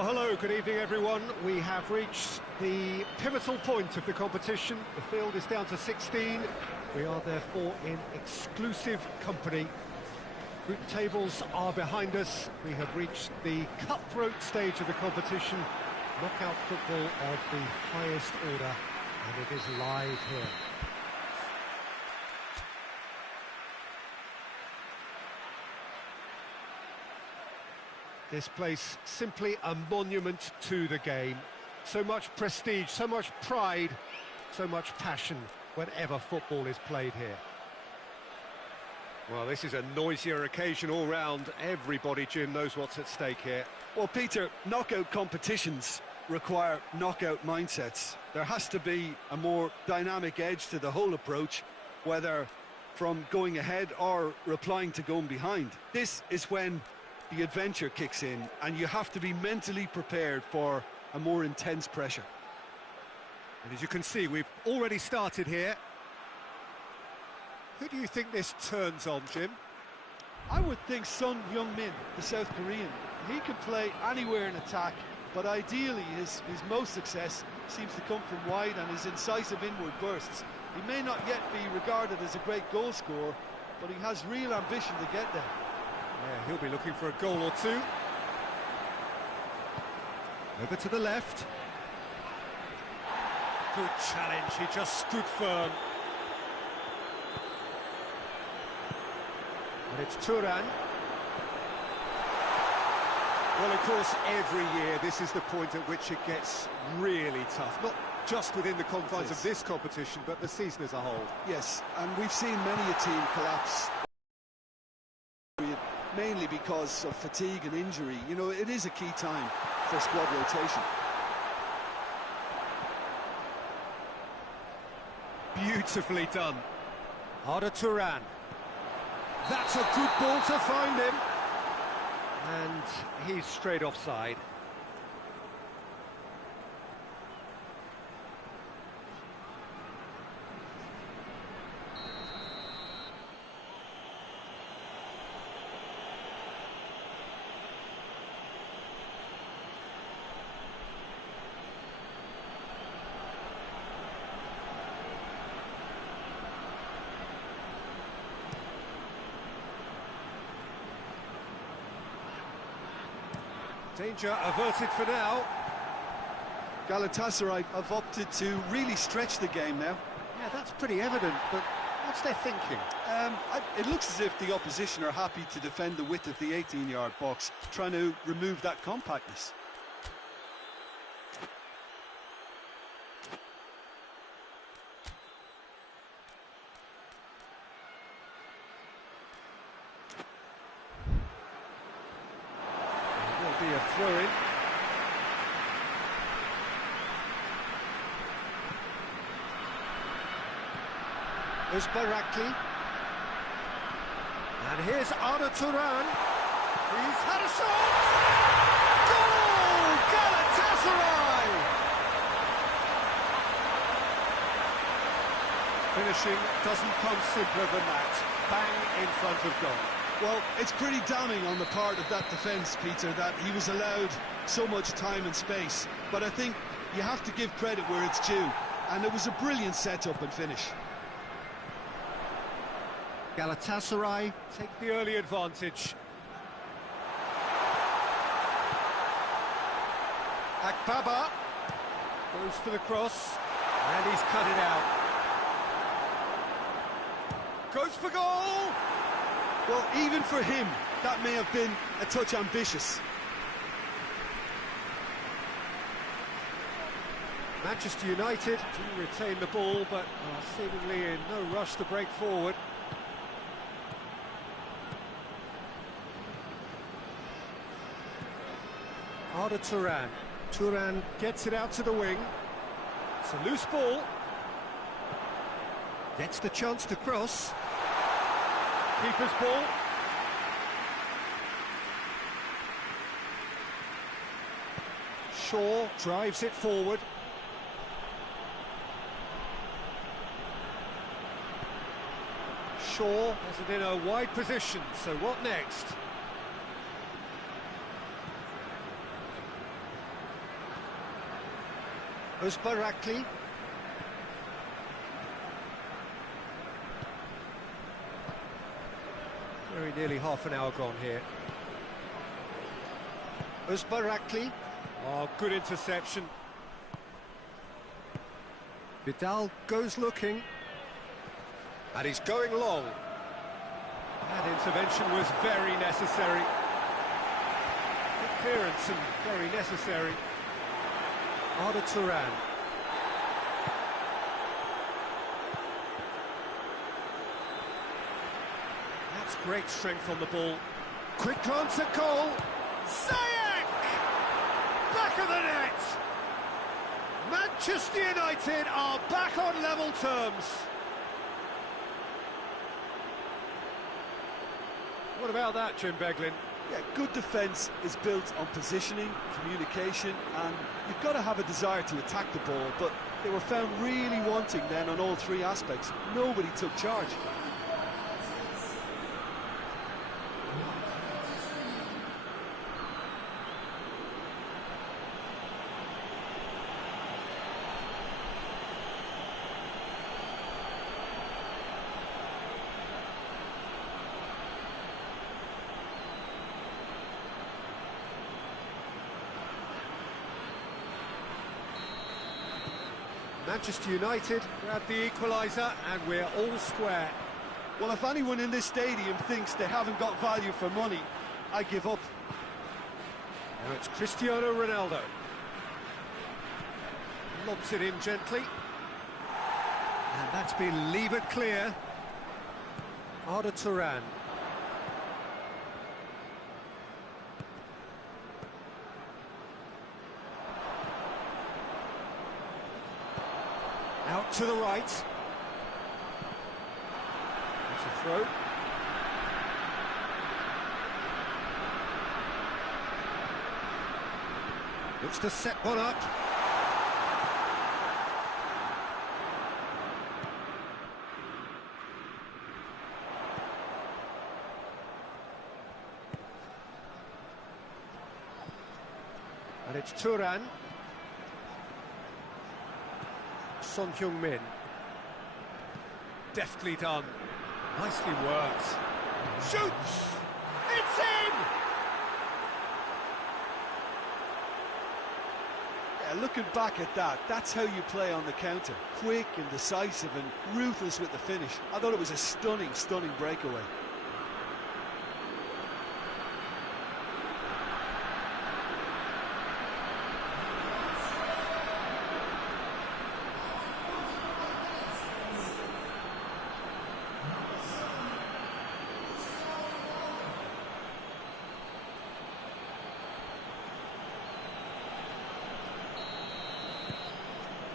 Well, hello, good evening, everyone. We have reached the pivotal point of the competition. The field is down to 16. We are therefore in exclusive company. Group tables are behind us. We have reached the cutthroat stage of the competition. Knockout football of the highest order, and it is live here. This place, simply a monument to the game. So much prestige, so much pride, so much passion whenever football is played here. Well, this is a noisier occasion all round. Everybody, Jim, knows what's at stake here. Well, Peter, knockout competitions require knockout mindsets. There has to be a more dynamic edge to the whole approach, whether from going ahead or replying to going behind. This is when the adventure kicks in, and you have to be mentally prepared for a more intense pressure. And as you can see, we've already started here. Who do you think this turns on, Jim? I would think Son Heung-min, the South Korean. He can play anywhere in attack, but ideally his most success seems to come from wide and his incisive inward bursts. He may not yet be regarded as a great goal scorer, but he has real ambition to get there. Yeah, he'll be looking for a goal or two. Over to the left. Good challenge, he just stood firm. And it's Turan. Well, of course, every year this is the point at which it gets really tough. Not just within the confines of this competition, but the season as a whole. Yes, and we've seen many a team collapse, mainly because of fatigue and injury. You know, it is a key time for squad rotation. Beautifully done. Arda Turan. That's a good ball to find him. And he's straight offside. Danger averted for now. Galatasaray have opted to really stretch the game now. Yeah, that's pretty evident, but what's their thinking? It looks as if the opposition are happy to defend the width of the 18-yard box, trying to remove that compactness. Be a throw-in. There's Barakli. And here's Arda Turan. He's had a shot! Goal! Galatasaray! Finishing doesn't come simpler than that. Bang in front of goal. Well, it's pretty damning on the part of that defence, Peter, that he was allowed so much time and space. But I think you have to give credit where it's due, and it was a brilliant setup and finish. Galatasaray take the early advantage. Akbaba goes for the cross, and he's cut it out. Goes for goal! Well, even for him, that may have been a touch ambitious. Manchester United do retain the ball, but are seemingly in no rush to break forward. Arda Turan. Turan gets it out to the wing. It's a loose ball. Gets the chance to cross. Keeper's ball. Shaw drives it forward. Shaw has it in a wide position, so what next? Uzbarakli. Very nearly half an hour gone here. Uzbarakli. Oh, good interception. Vidal goes looking. And he's going long. That intervention was very necessary. Good clearance and very necessary. Arda Turan. That's great strength on the ball. Quick glance at goal. Ziyech! Back of the net! Manchester United are back on level terms. What about that, Jim Beglin? Yeah, good defence is built on positioning, communication, and you've got to have a desire to attack the ball, but they were found really wanting then on all three aspects. Nobody took charge. Manchester United grab the equaliser and we're all square. Well, if anyone in this stadium thinks they haven't got value for money, I give up. Now it's Cristiano Ronaldo. Lobs it in gently. And that's been levered clear. Arda Turan. Out to the right. That's a throw. Looks to set one up. And it's Turan. Son Heung-min. Deftly done. Nicely worked. Shoots! It's in! Yeah, looking back at that, that's how you play on the counter. Quick and decisive and ruthless with the finish. I thought it was a stunning, stunning breakaway.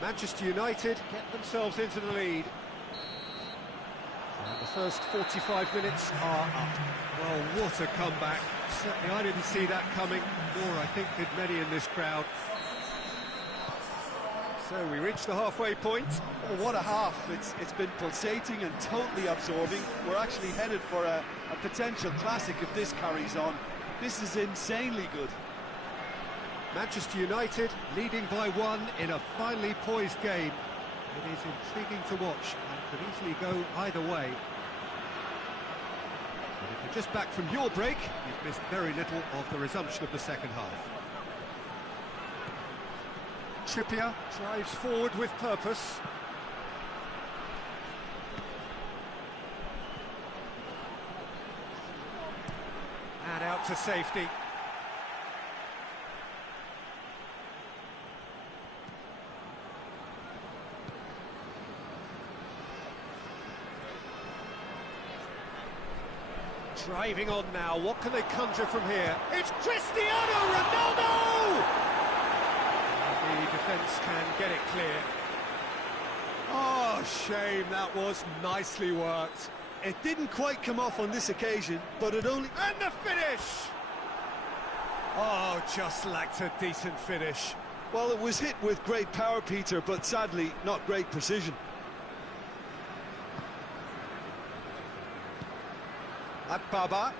Manchester United get themselves into the lead. And the first 45 minutes are up. Well, what a comeback. Certainly I didn't see that coming, nor I think did many in this crowd. So we reach the halfway point. Oh, what a half. It's been pulsating and totally absorbing. We're actually headed for a potential classic if this carries on. This is insanely good. Manchester United leading by one in a finely poised game. It is intriguing to watch and could easily go either way. But if you're just back from your break, you've missed very little of the resumption of the second half. Trippier drives forward with purpose. And out to safety. Driving on now, what can they conjure from here? It's Cristiano Ronaldo! The defence can get it clear. Oh, shame, that was nicely worked. It didn't quite come off on this occasion, but it only... And the finish! Oh, just lacked a decent finish. Well, it was hit with great power, Peter, but sadly, not great precision. Baba.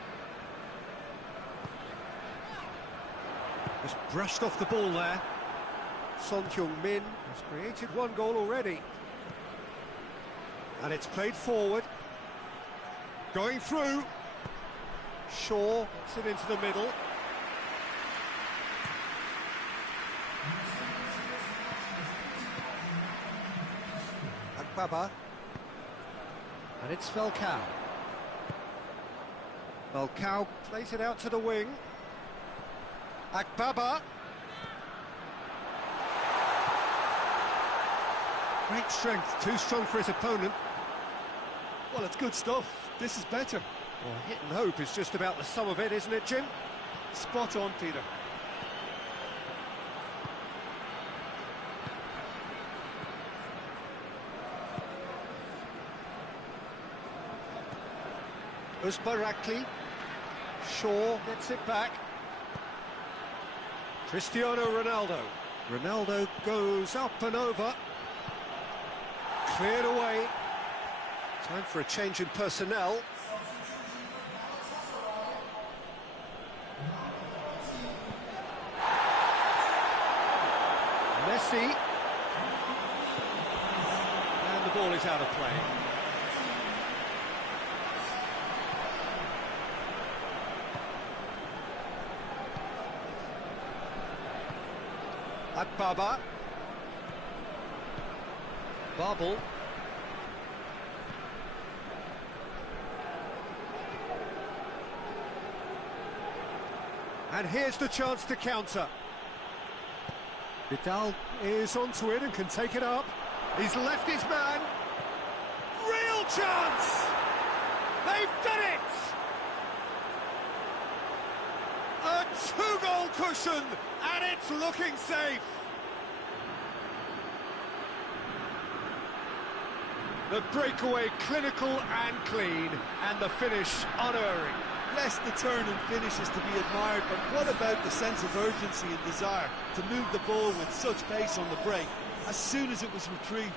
Just brushed off the ball there. Son Heung-min has created one goal already. And it's played forward. Going through. Shaw gets it into the middle. Akbaba. And it's Falcao. Falcao plays it out to the wing. Akbaba. Great strength, too strong for his opponent. Well, it's good stuff. This is better. Well, hit and hope is just about the sum of it, isn't it, Jim? Spot on, Peter. Uzbarakli. Shaw gets it back. Cristiano Ronaldo. Ronaldo goes up and over. Cleared away. Time for a change in personnel. Messi. And the ball is out of play. Akbaba. Babel. And here's the chance to counter. Vidal is onto it and can take it up. He's left his man. Real chance! They've done it! A two-goal cushion, and it's looking safe. The breakaway clinical and clean, and the finish unerring. Yes, the turn and finish is to be admired, but what about the sense of urgency and desire to move the ball with such pace on the break as soon as it was retrieved?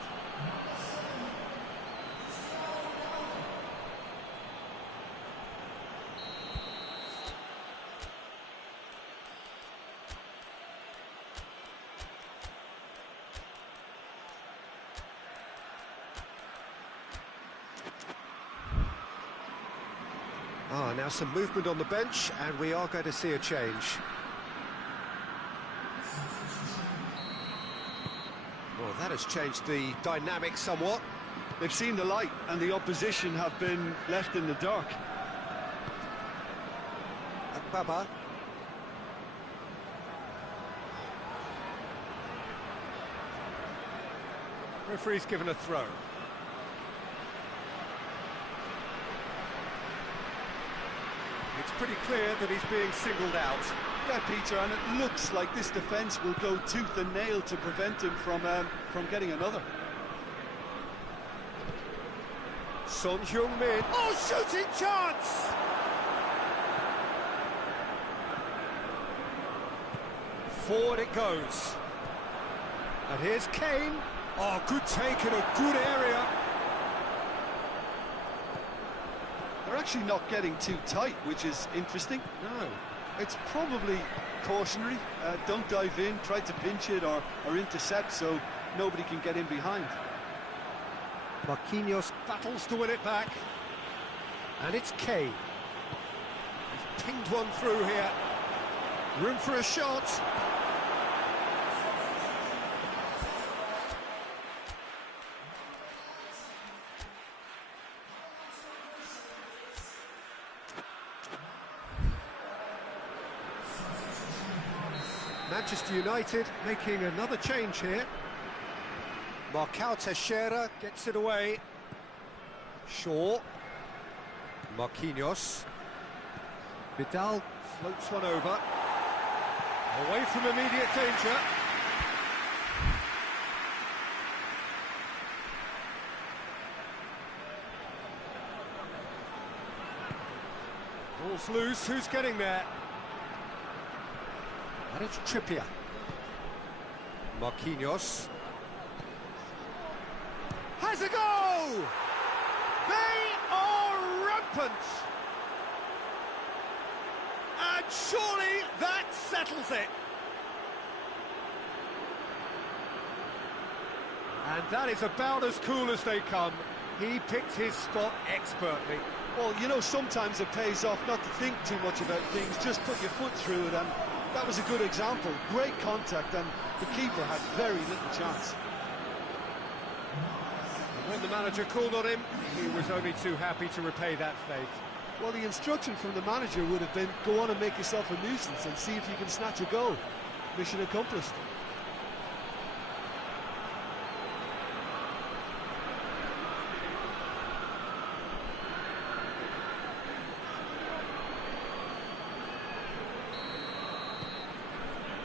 Now some movement on the bench, and we are going to see a change. Well, that has changed the dynamic somewhat. They've seen the light, and the opposition have been left in the dark. Akbaba. Referee's given a throw. It's pretty clear that he's being singled out. Yeah, Peter, and it looks like this defence will go tooth and nail to prevent him from getting another. Son Heung-min. Oh, shooting chance! Forward it goes. And here's Kane. Oh, good take in a good area. They're actually not getting too tight, which is interesting. No. It's probably cautionary. Don't dive in, try to pinch it or intercept so nobody can get in behind. Marquinhos battles to win it back. And it's Kane. He's pinged one through here. Room for a shot. Manchester United making another change here. Marcao Teixeira gets it away. Shaw. Marquinhos. Vidal floats one over. Away from immediate danger. Ball's loose, who's getting there? And it's Trippier. Marquinhos. Has a go! They are rampant! And surely that settles it. And that is about as cool as they come. He picked his spot expertly. Well, you know, sometimes it pays off not to think too much about things, just put your foot through it, and that was a good example. Great contact, and the keeper had very little chance. When the manager called on him, he was only too happy to repay that faith. Well, the instruction from the manager would have been, go on and make yourself a nuisance and see if you can snatch a goal. Mission accomplished.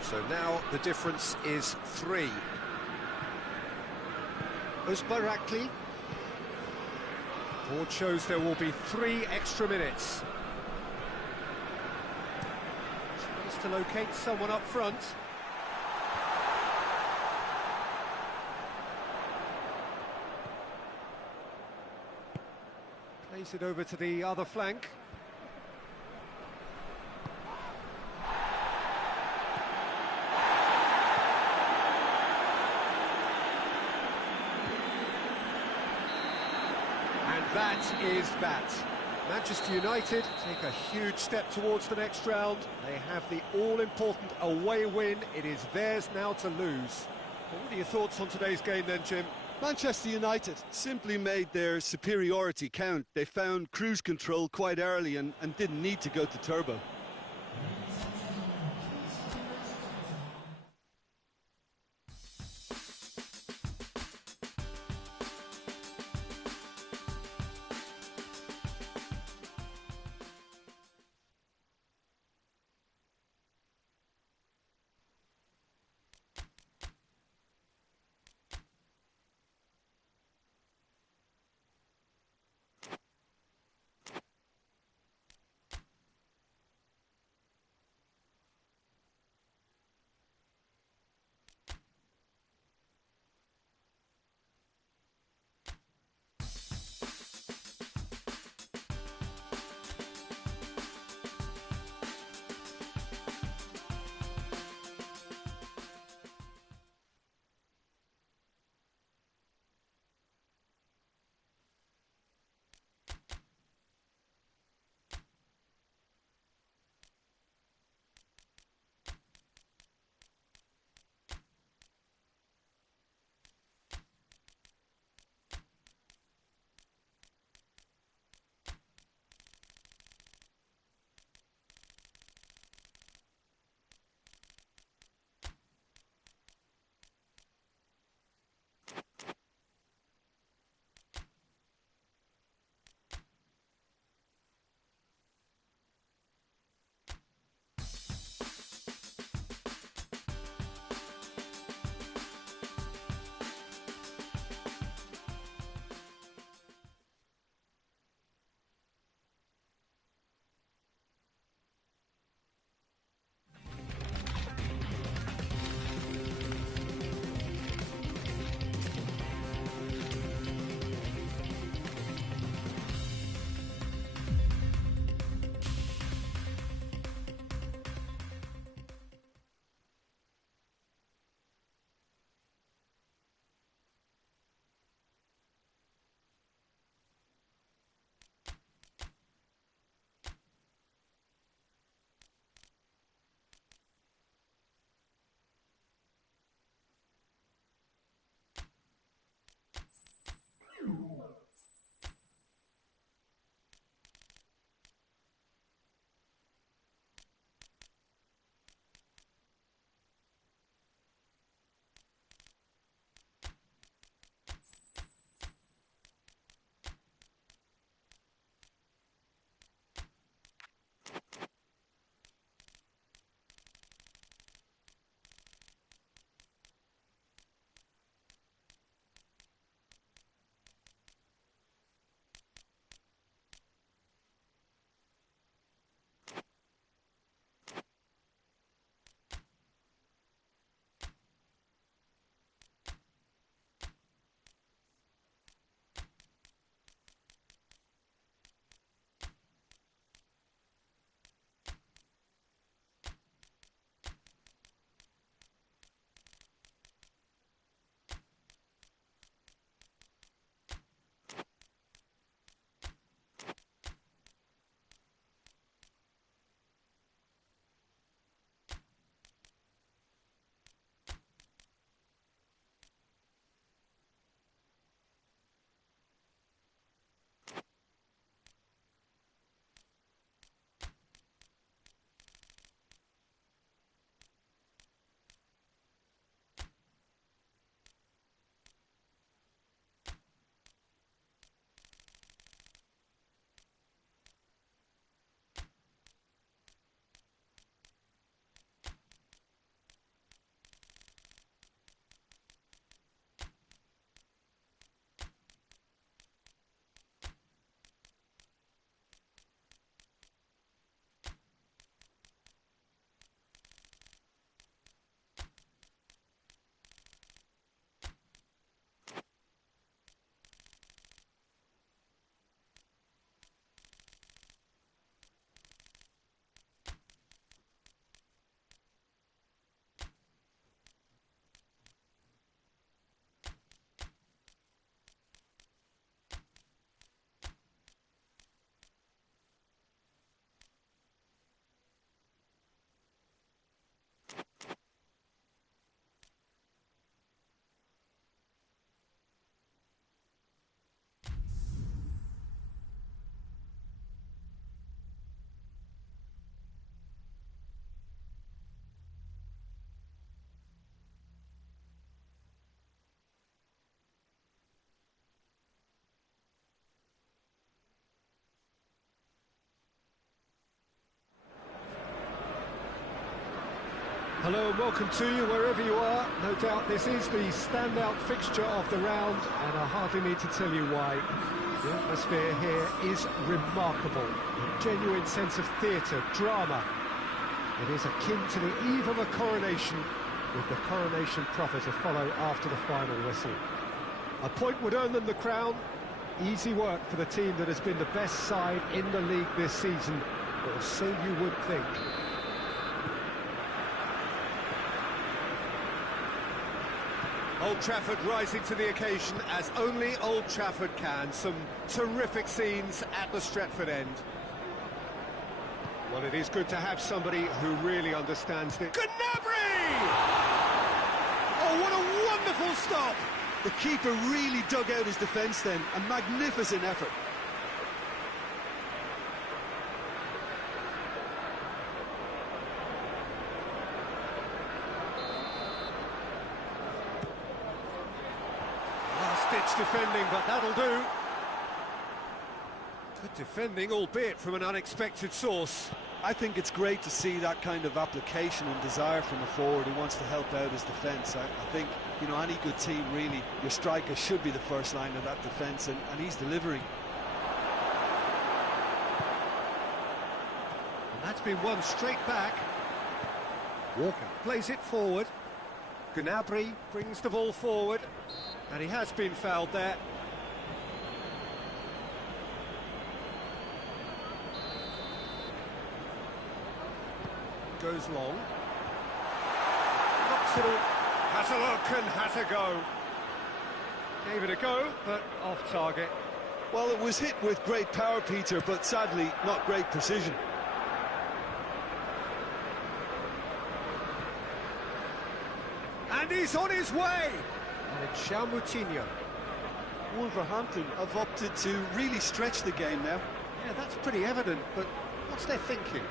So now the difference is 3. Uzbarakli. Board shows there will be 3 extra minutes. Tries to locate someone up front. Plays it over to the other flank. That is that. Manchester United take a huge step towards the next round. They have the all-important away win. It is theirs now to lose. What are your thoughts on today's game then, Jim? Manchester United simply made their superiority count. They found cruise control quite early and didn't need to go to turbo. Hello and welcome to you wherever you are. No doubt this is the standout fixture of the round, and I hardly need to tell you why. The atmosphere here is remarkable. A genuine sense of theatre, drama. It is akin to the eve of a coronation, with the coronation proper to follow after the final whistle. A point would earn them the crown. Easy work for the team that has been the best side in the league this season, or so you would think. Old Trafford rising to the occasion as only Old Trafford can. Some terrific scenes at the Stretford end. Well, it is good to have somebody who really understands this. Gnabry! Oh, what a wonderful stop! The keeper really dug out his defence then. A magnificent effort. Last-ditch defending, but that'll do. Good defending, albeit from an unexpected source. I think it's great to see that kind of application and desire from a forward who wants to help out his defence. I think, you know, any good team, really, your striker should be the first line of that defence, and he's delivering. And that's been won straight back. Walker plays it forward. Gnabry brings the ball forward, and he has been fouled there. Goes long. Knocks it all. Has a look and has a go. Gave it a go, but off target. Well, it was hit with great power, Peter, but sadly not great precision. And he's on his way! And it's Moutinho. Wolverhampton have opted to really stretch the game now. Yeah, that's pretty evident, but what's their thinking?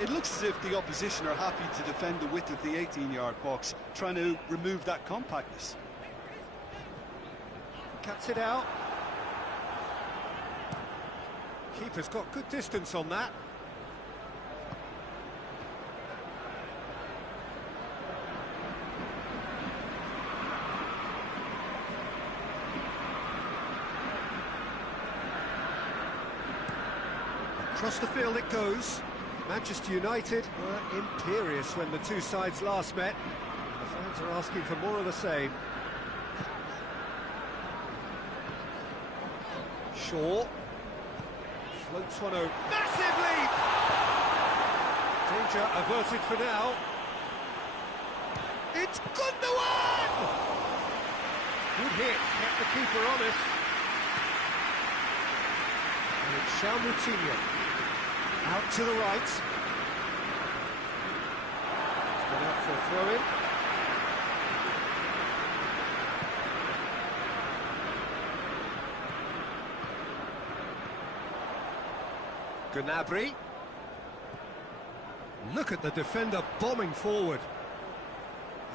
It looks as if the opposition are happy to defend the width of the 18-yard box, trying to remove that compactness. Cuts it out. Keeper's got good distance on that. Across the field it goes. Manchester United were imperious when the two sides last met. The fans are asking for more of the same. Shaw floats one over. Massive leap! Danger averted for now. It's Gundogan! Good hit, kept the keeper honest. And it's Moutinho. Out to the right. It's gone out for a throw-in. Gnabry. Look at the defender bombing forward.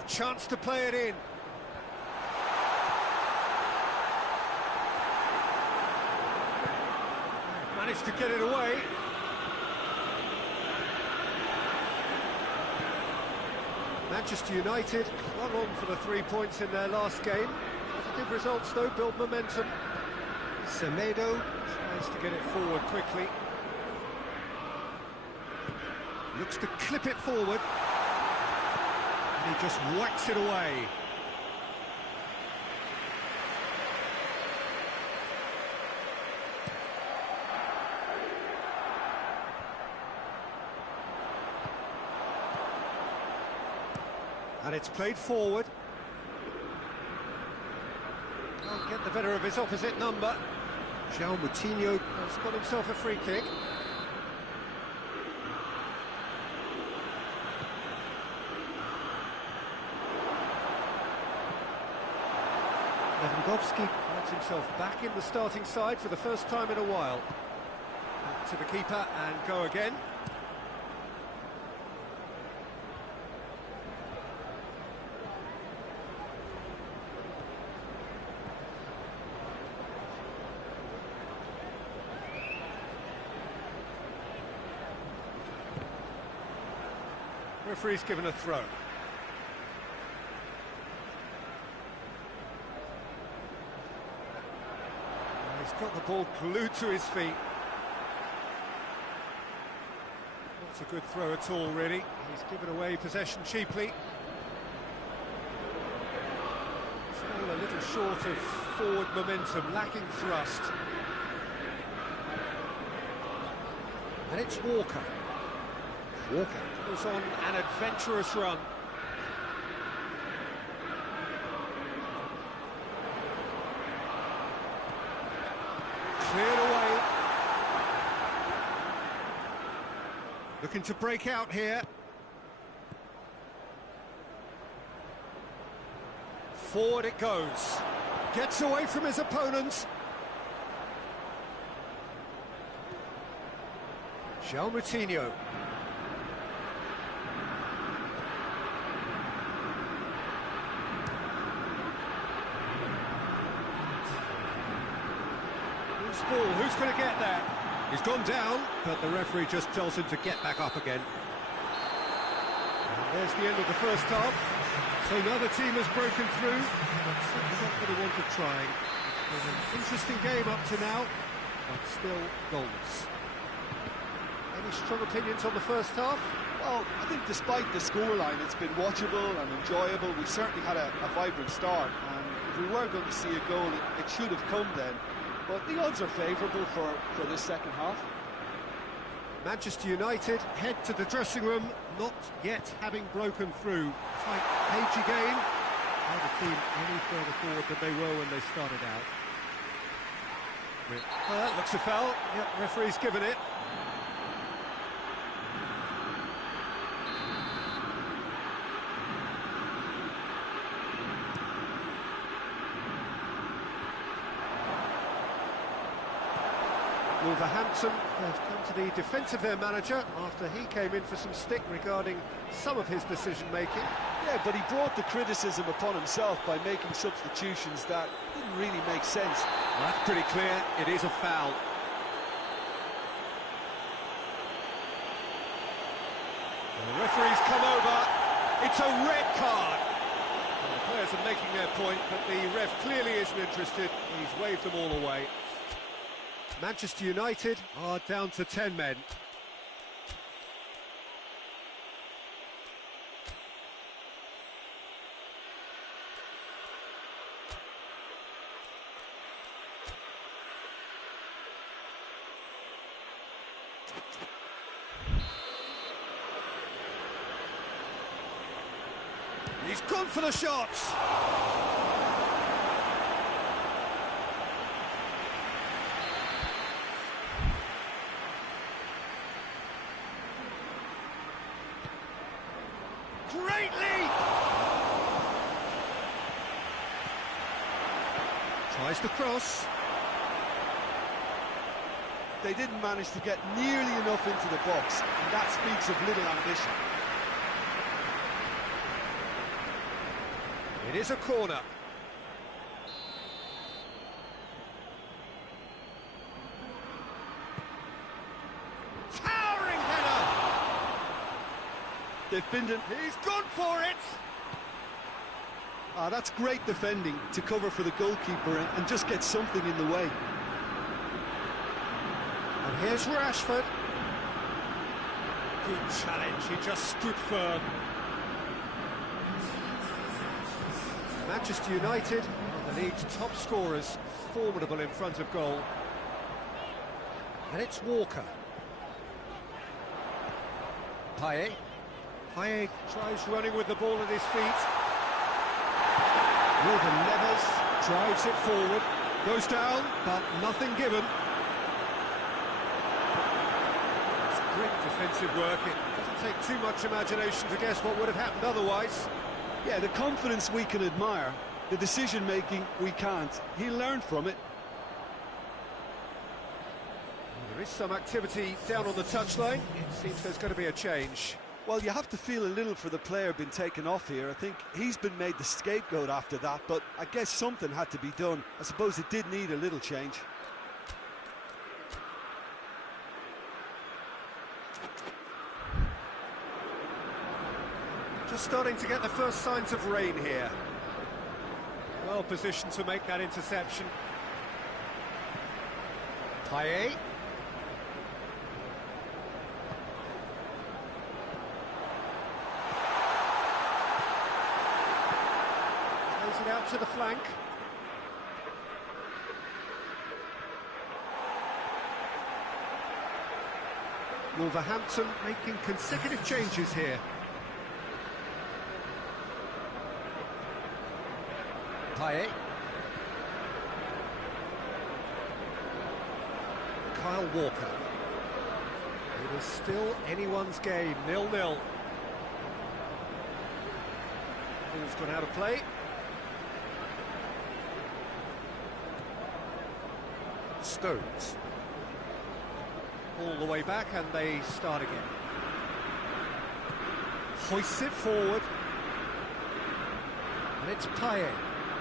A chance to play it in. Managed to get it away. Manchester United clung on for the 3 points in their last game. Positive results though, build momentum. Semedo tries to get it forward quickly. Looks to clip it forward. And he just whacks it away. And it's played forward. Can't get the better of his opposite number. Moutinho has got himself a free kick. Lewandowski finds himself back in the starting side for the first time in a while. Back to the keeper and go again. Referee's given a throw. He's got the ball glued to his feet. Not a good throw at all, really. He's given away possession cheaply. Still a little short of forward momentum, lacking thrust. And it's Walker. Walker goes on an adventurous run. Cleared away. Looking to break out here. Forward it goes. Gets away from his opponents. João Moutinho. Loose ball, who's going to get that? He's gone down, but the referee just tells him to get back up again. And there's the end of the first half. So another team has broken through, but certainly not going to want to try. It's been an interesting game up to now, but still goals. Any strong opinions on the first half? Well, I think despite the scoreline, it's been watchable and enjoyable. We certainly had a vibrant start, and if we were going to see a goal, it should have come then. But the odds are favourable for this second half. Manchester United head to the dressing room, not yet having broken through. Tight, cagey game. How the team any further forward than they were when they started out. Looks a foul. Yep, referee's given it. Wolverhampton have come to the defence of their manager after he came in for some stick regarding some of his decision-making. Yeah, but he brought the criticism upon himself by making substitutions that didn't really make sense. Well, that's pretty clear, it is a foul. The referee's come over, it's a red card. Well, the players are making their point, but the ref clearly isn't interested, he's waved them all away. Manchester United are down to 10 men. He's gone for the shots. Great leap! Tries the cross. They didn't manage to get nearly enough into the box, and that speaks of little ambition. It is a corner. Towering header! They've been... He's gone for it! That's great defending to cover for the goalkeeper and just get something in the way. And here's Rashford. Good challenge, he just stood firm. Manchester United are the league's top scorers, formidable in front of goal. And it's Walker. Payet. Payet tries running with the ball at his feet. Ruben Neves drives it forward, goes down, but nothing given. It's great defensive work. It doesn't take too much imagination to guess what would have happened otherwise. Yeah, the confidence we can admire, the decision-making we can't. He learned from it. There is some activity down on the touchline. It seems there's going to be a change. Well, you have to feel a little for the player being taken off here. I think he's been made the scapegoat after that, but I guess something had to be done. I suppose it did need a little change. Just starting to get the first signs of rain here. Well positioned to make that interception. Payet. Plays it out to the flank. Wolverhampton making consecutive changes here. Payet. Kyle Walker. It is still anyone's game, 0-0. Ball's gone out of play. Stones. All the way back and they start again. Hoists it forward. And it's Payet.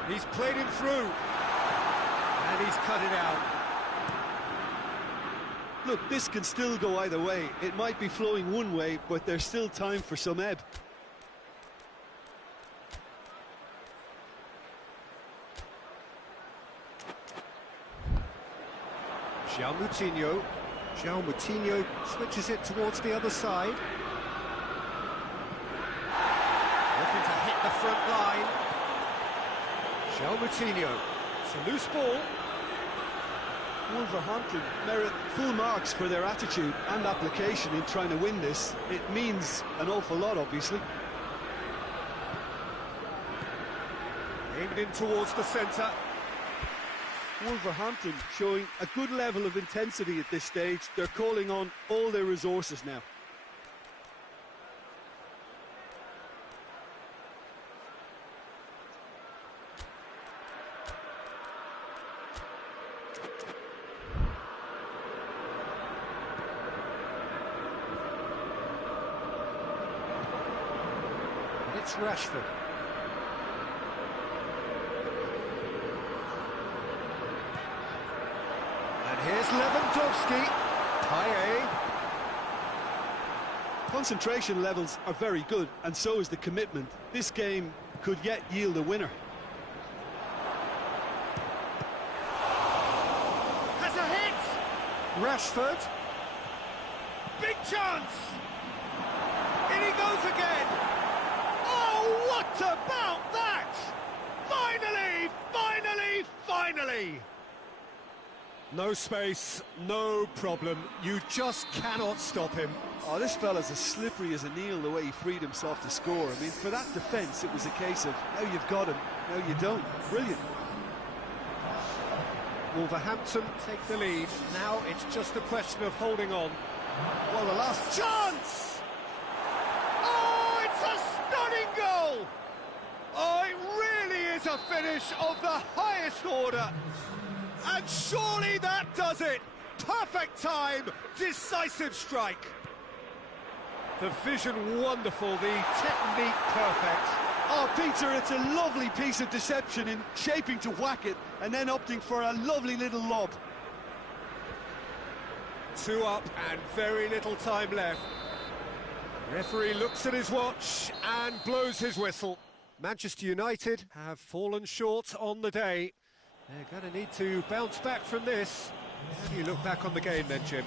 He's played him through. And he's cut it out. Look, this can still go either way. It might be flowing one way, but there's still time for some ebb. João Moutinho switches it towards the other side. Looking to hit the front line. João Moutinho. It's a loose ball. Wolverhampton merit full marks for their attitude and application in trying to win this. It means an awful lot, obviously. Aimed in towards the centre. Wolverhampton showing a good level of intensity at this stage. They're calling on all their resources now. It's Rashford. And here's Lewandowski. Payet. Concentration levels are very good, and so is the commitment. This game could yet yield a winner. Has a hit! Rashford. Big chance! In he goes again! Oh, what about that? Finally, finally, finally! No space, no problem. You just cannot stop him. Oh, this fella's as slippery as a Neil, the way he freed himself to score. I mean, for that defence, it was a case of, now you've got him, now you don't. Brilliant. Wolverhampton take the lead. Now it's just a question of holding on. Well, the last chance! Oh, it's a stunning goal! Oh, it really is a finish of the highest order. And surely that does it! Perfect time, decisive strike. The vision wonderful, the technique perfect. Oh, Peter, it's a lovely piece of deception in shaping to whack it and then opting for a lovely little lob. 2 up and very little time left. Referee looks at his watch and blows his whistle. Manchester United have fallen short on the day. They're going to need to bounce back from this. How do you look back on the game then, Jim?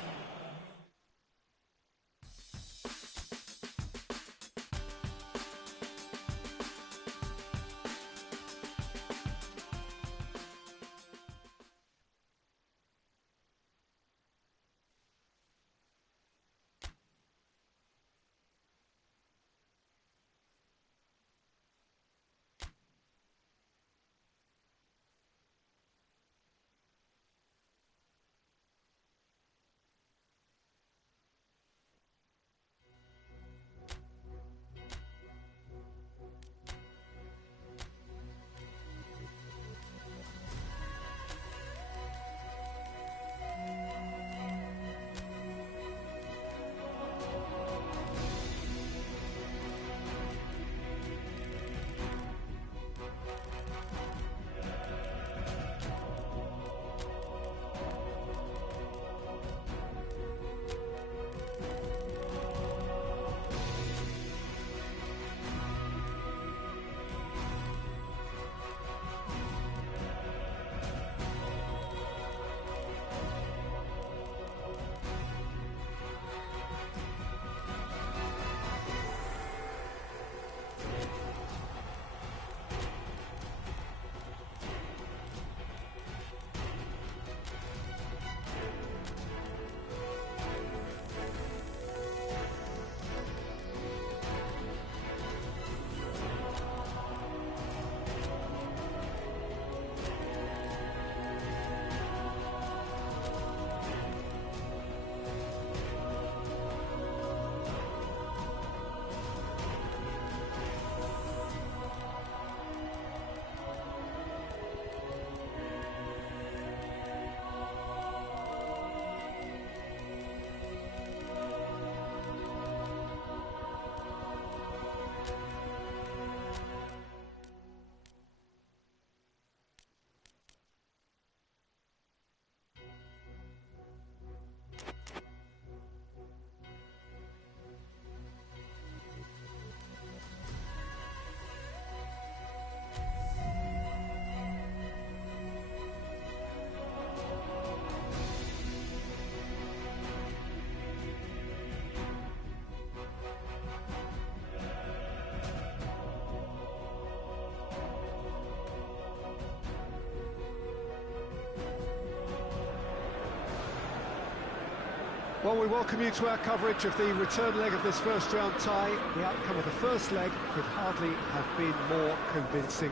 Well, we welcome you to our coverage of the return leg of this first round tie. The outcome of the first leg could hardly have been more convincing.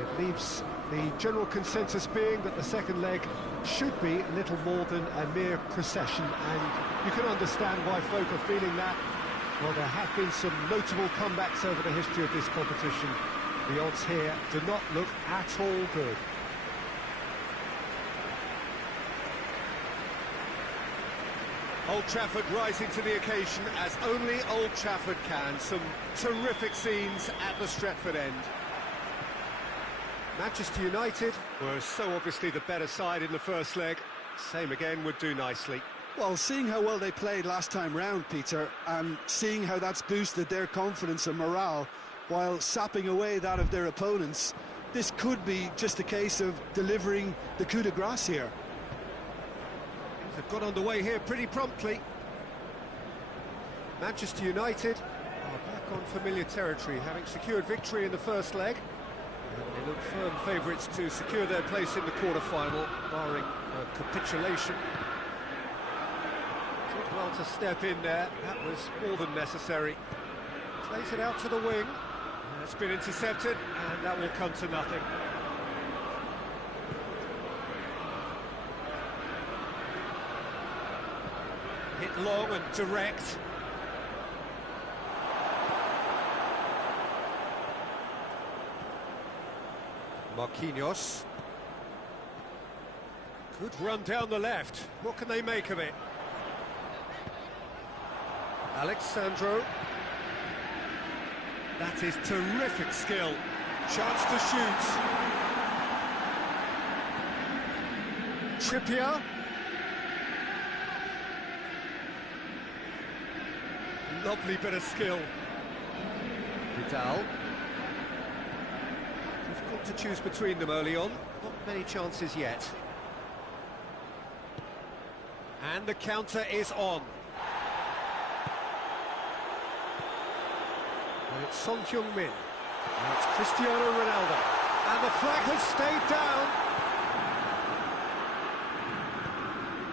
It leaves the general consensus being that the second leg should be little more than a mere procession, and you can understand why folk are feeling that. Well, there have been some notable comebacks over the history of this competition. The odds here do not look at all good. Old Trafford rising to the occasion as only Old Trafford can. Some terrific scenes at the Stretford end. Manchester United were so obviously the better side in the first leg. Same again would do nicely. Well, seeing how well they played last time round, Peter, and seeing how that's boosted their confidence and morale while sapping away that of their opponents, this could be just a case of delivering the coup de grace here. They've got underway here pretty promptly. Manchester United are back on familiar territory, having secured victory in the first leg. And they look firm favourites to secure their place in the quarter-final, barring a capitulation. Did well to step in there, that was more than necessary. Plays it out to the wing. It's been intercepted, and that will come to nothing. Hit long and direct. Marquinhos. Good run down the left. What can they make of it? Alexandro. That is terrific skill. Chance to shoot. Trippier. Lovely bit of skill. Vidal. Difficult to choose between them early on. Not many chances yet. And the counter is on. And it's Son Heung-min. And it's Cristiano Ronaldo. And the flag has stayed down.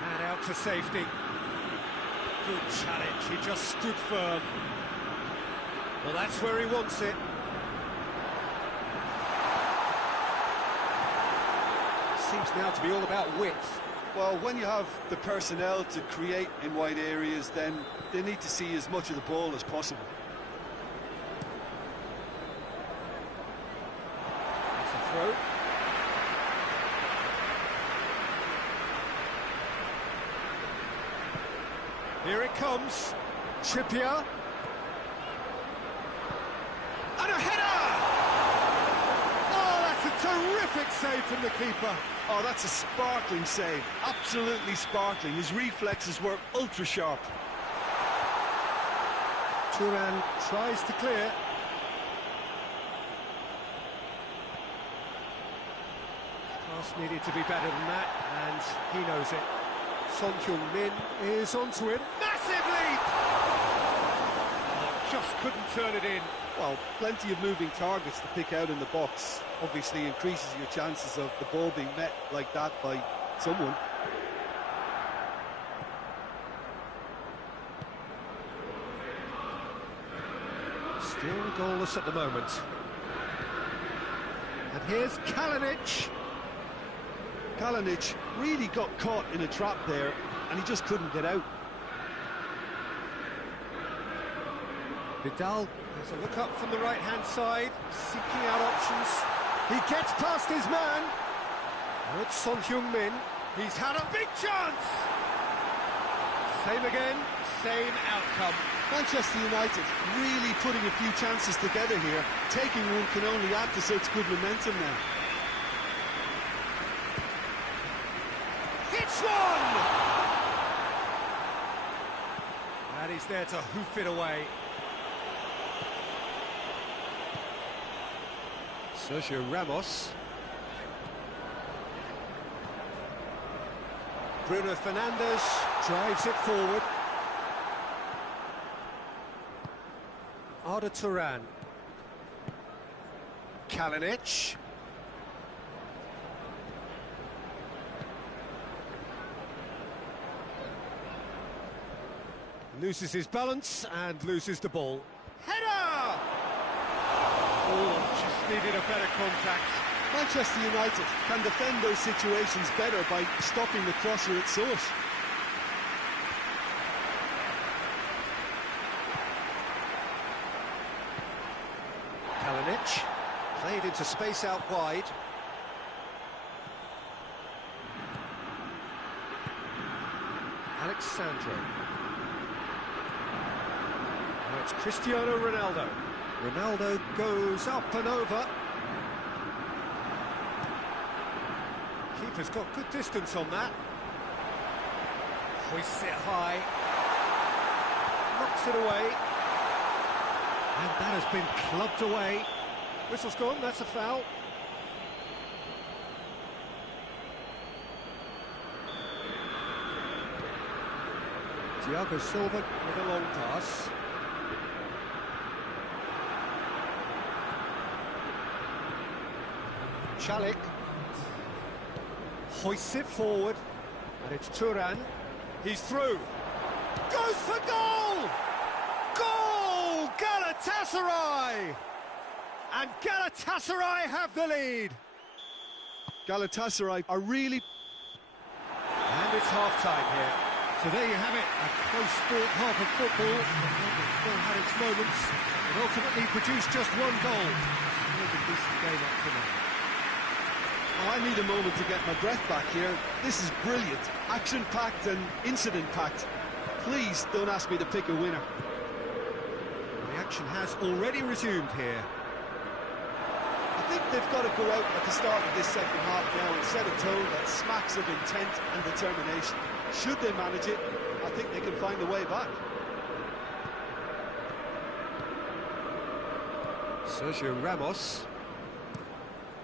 And out to safety. Good challenge, he just stood firm. Well, that's where he wants it. Seems now to be all about width. Well, when you have the personnel to create in wide areas, then they need to see as much of the ball as possible. That's a throw. Here it comes, Trippier. And a header! Oh, that's a terrific save from the keeper. Oh, that's a sparkling save, absolutely sparkling. His reflexes were ultra-sharp. Turan tries to clear. Pass needed to be better than that, and he knows it. Son Heung-min is onto it. Massive leap! Oh, just couldn't turn it in. Well, plenty of moving targets to pick out in the box. Obviously increases your chances of the ball being met like that by someone. Still goalless at the moment. And here's Kalinic. Kalinic really got caught in a trap there, and he just couldn't get out. Vidal has a look up from the right-hand side, seeking out options. He gets past his man. Now it's Son Heung-min. He's had a big chance. Same again, same outcome. Manchester United really putting a few chances together here. Taking one can only add to such good momentum now. Hits one! And he's there to hoof it away. Sergio Ramos. Bruno Fernandes drives it forward. Arda Turan. Kalinic. Loses his balance and loses the ball. Header! Oh, just needed a better contact. Manchester United can defend those situations better by stopping the crosser at source. Kalinic, played into space out wide. Alexandro. Now it's Cristiano Ronaldo. Ronaldo goes up and over. Keeper's got good distance on that. Hoists it high. Knocks it away. And that has been clubbed away. Whistle's gone, that's a foul. Thiago Silva with a long pass. Chalik hoists it forward, and it's Turan. He's through. Goes for goal! Goal! Galatasaray! And Galatasaray have the lead. Galatasaray are really... And it's half-time here. So there you have it, a close-fought half of football. It still had its moments. It ultimately produced just one goal. Still a decent game up to now. Oh, I need a moment to get my breath back here. This is brilliant. Action-packed and incident-packed. Please don't ask me to pick a winner. The action has already resumed here. I think they've got to go out at the start of this second half now and set a tone that smacks of intent and determination. Should they manage it, I think they can find a way back. Sergio Ramos.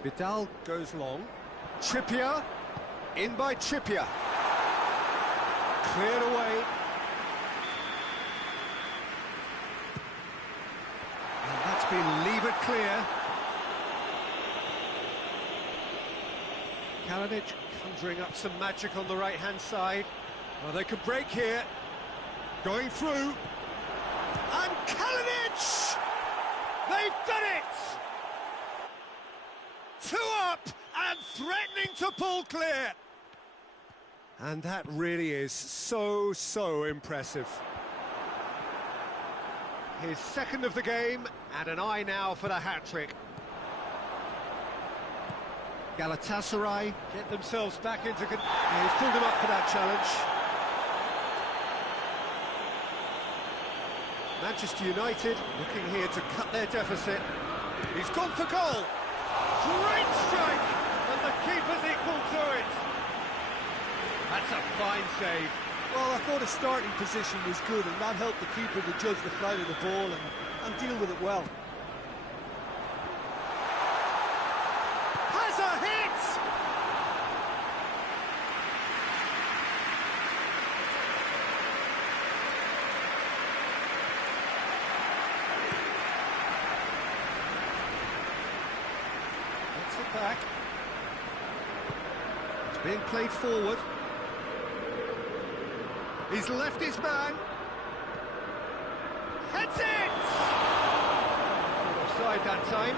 Vidal goes long. Trippier. In by Trippier. Cleared away. And that's been levered clear. Kalinic conjuring up some magic on the right-hand side. Well, they could break here. Going through. And Kalinic! They've done it! 2 up and threatening to pull clear. And that really is so impressive. His second of the game, and an eye now for the hat-trick. Galatasaray get themselves back into... Yeah, he's pulled him up for that challenge. Manchester United looking here to cut their deficit. He's gone for goal. Great strike, and the keeper's equal to it. That's a fine save. Well, I thought his starting position was good, and that helped the keeper to judge the flight of the ball and deal with it well. Has a hit! Gets it back. It's being played forward. He's left his man. Heads it! Offside that time.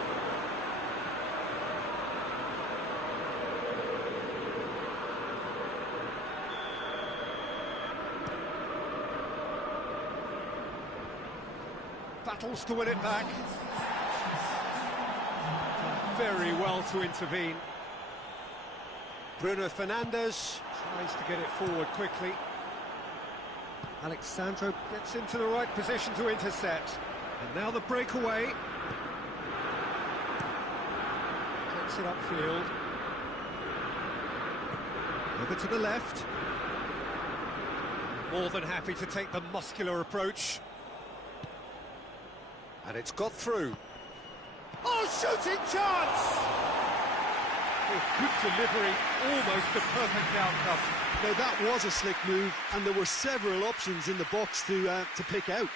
Battles to win it back. Done very well to intervene. Bruno Fernandes tries to get it forward quickly. Alexandro gets into the right position to intercept. And now the breakaway. Gets it upfield. Over to the left. More than happy to take the muscular approach. And it's got through. Oh, shooting chance! Oh, good delivery, almost the perfect outcome. Now that was a slick move, and there were several options in the box to pick out.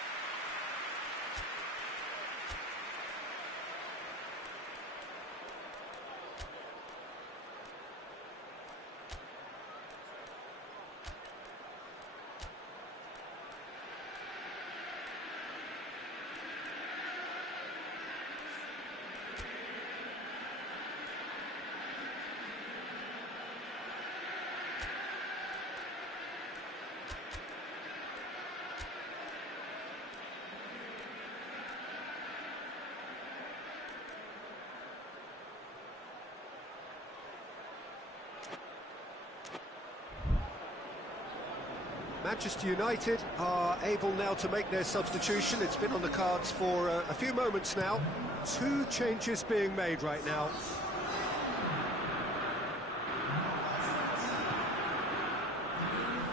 Manchester United are able now to make their substitution. It's been on the cards for a few moments now. 2 changes being made right now.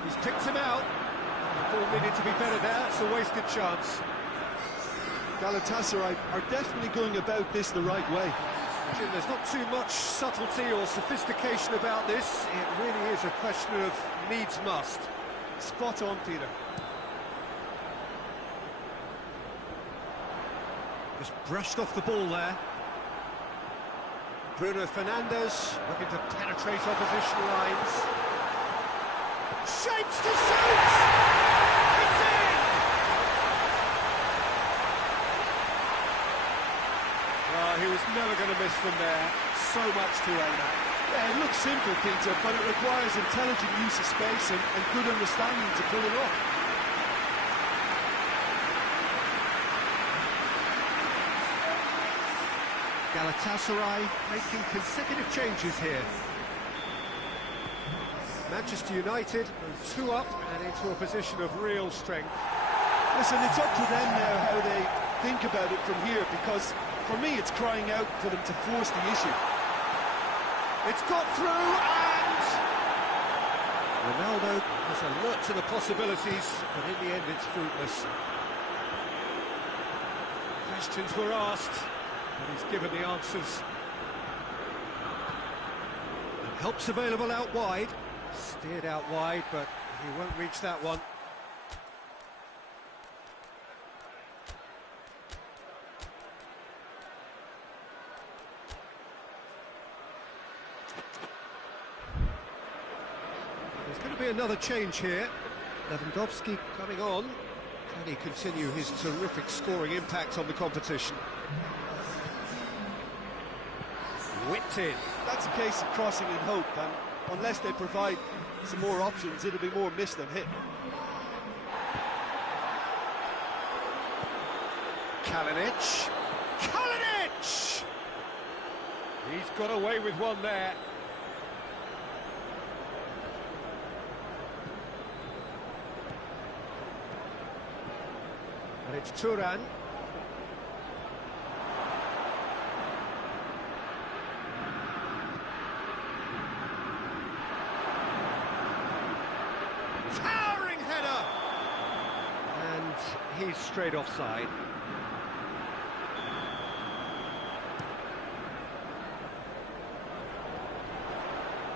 He's picked him out. The ball needed to be better there. It's a wasted chance. Galatasaray are definitely going about this the right way. Jim, there's not too much subtlety or sophistication about this. It really is a question of needs must. Spot on, Peter. Just brushed off the ball there. Bruno Fernandes looking to penetrate opposition lines. Shapes to shoot! It's in! Well, he was never going to miss from there. So much to aim at. Yeah, it looks simple, Peter, but it requires intelligent use of space and good understanding to pull it off. Galatasaray making consecutive changes here. Manchester United 2 up and into a position of real strength. Listen, it's up to them now how they think about it from here, because for me it's crying out for them to force the issue. It's got through, and Ronaldo was alert to the possibilities, but in the end it's fruitless. Questions were asked, and he's given the answers. And help's available out wide. Steered out wide, but he won't reach that one. There's going to be another change here. Lewandowski coming on. Can he continue his terrific scoring impact on the competition? Whipped in. That's a case of crossing in hope, and unless they provide some more options, it'll be more miss than hit. Kalinic. Kalinic! He's got away with one there. And it's Turan. Towering header! And he's straight offside.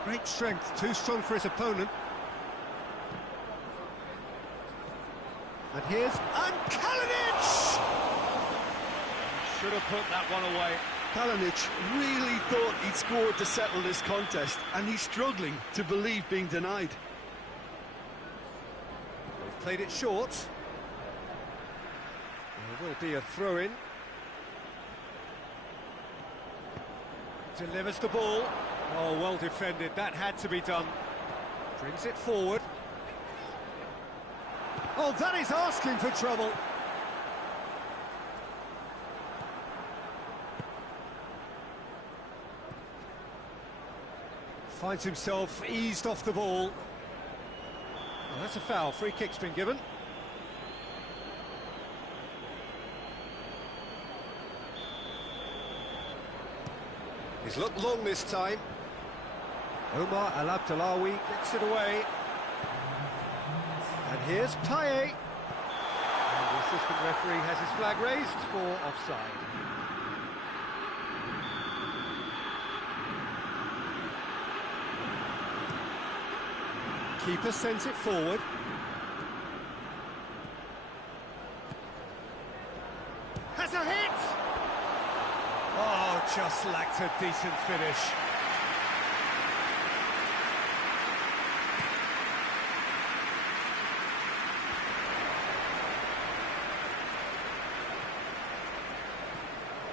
Great strength, too strong for his opponent. And here's Kalinic! Should have put that one away. Kalinic really thought he'd scored to settle this contest, and he's struggling to believe being denied. They've played it short. There will be a throw-in. Delivers the ball. Oh, well defended. That had to be done. Brings it forward. Oh, that is asking for trouble. Finds himself eased off the ball. Well, that's a foul. Free kick's been given. He's looked long this time. Omar Al-Abdalawi gets it away. And here's Payet. And the assistant referee has his flag raised for offside. Keeper sends it forward. Has a hit! Oh, just lacked a decent finish.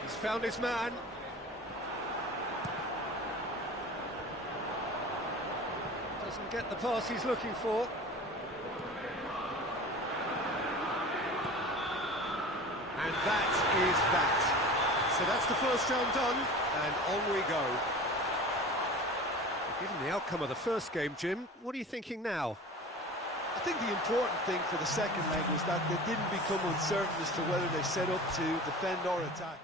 He's found his man. Doesn't get the pass he's looking for. And that is that. So that's the first round done, and on we go. Given the outcome of the first game, Jim, what are you thinking now? I think the important thing for the second leg was that they didn't become uncertain as to whether they set up to defend or attack.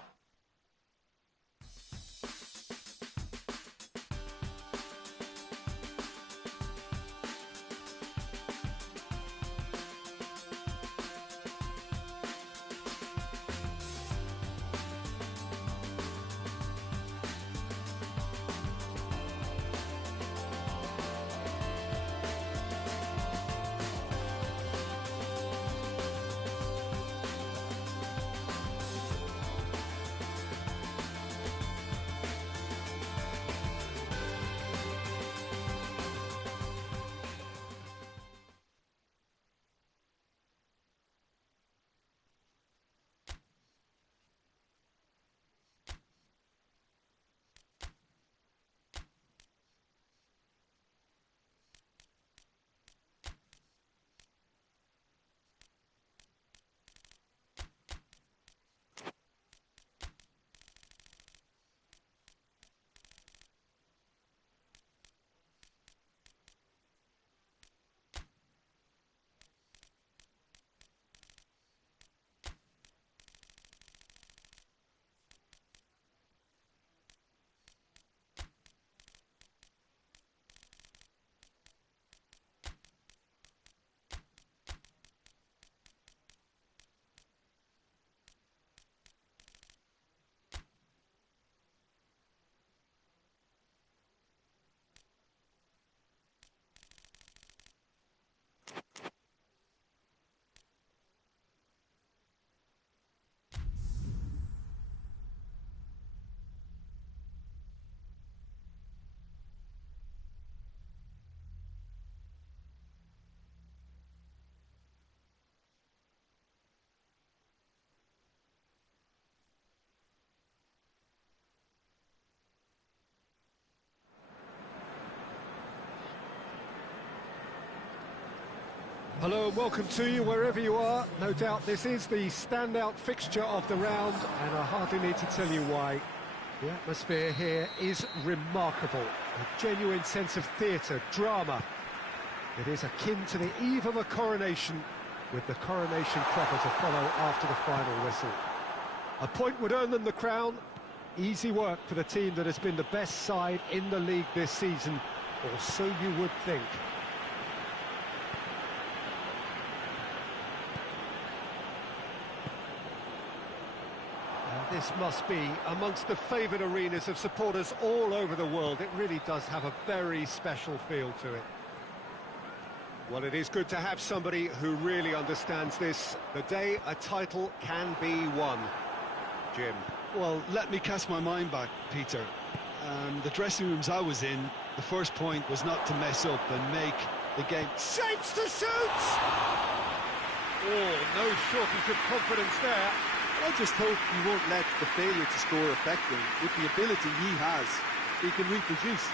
Hello and welcome to you wherever you are. No doubt this is the standout fixture of the round, and I hardly need to tell you why. The atmosphere here is remarkable. A genuine sense of theatre, drama. It is akin to the eve of a coronation, with the coronation proper to follow after the final whistle. A point would earn them the crown. Easy work for the team that has been the best side in the league this season, or so you would think. This must be amongst the favoured arenas of supporters all over the world. It really does have a very special feel to it. Well, it is good to have somebody who really understands this. The day a title can be won. Jim. Well, let me cast my mind back, Peter. The dressing rooms I was in, the first point was not to mess up and make the game... Shapes to shoot! Oh, no shortage of confidence there. I just hope he won't let the failure to score affect him. With the ability he has, he can reproduce.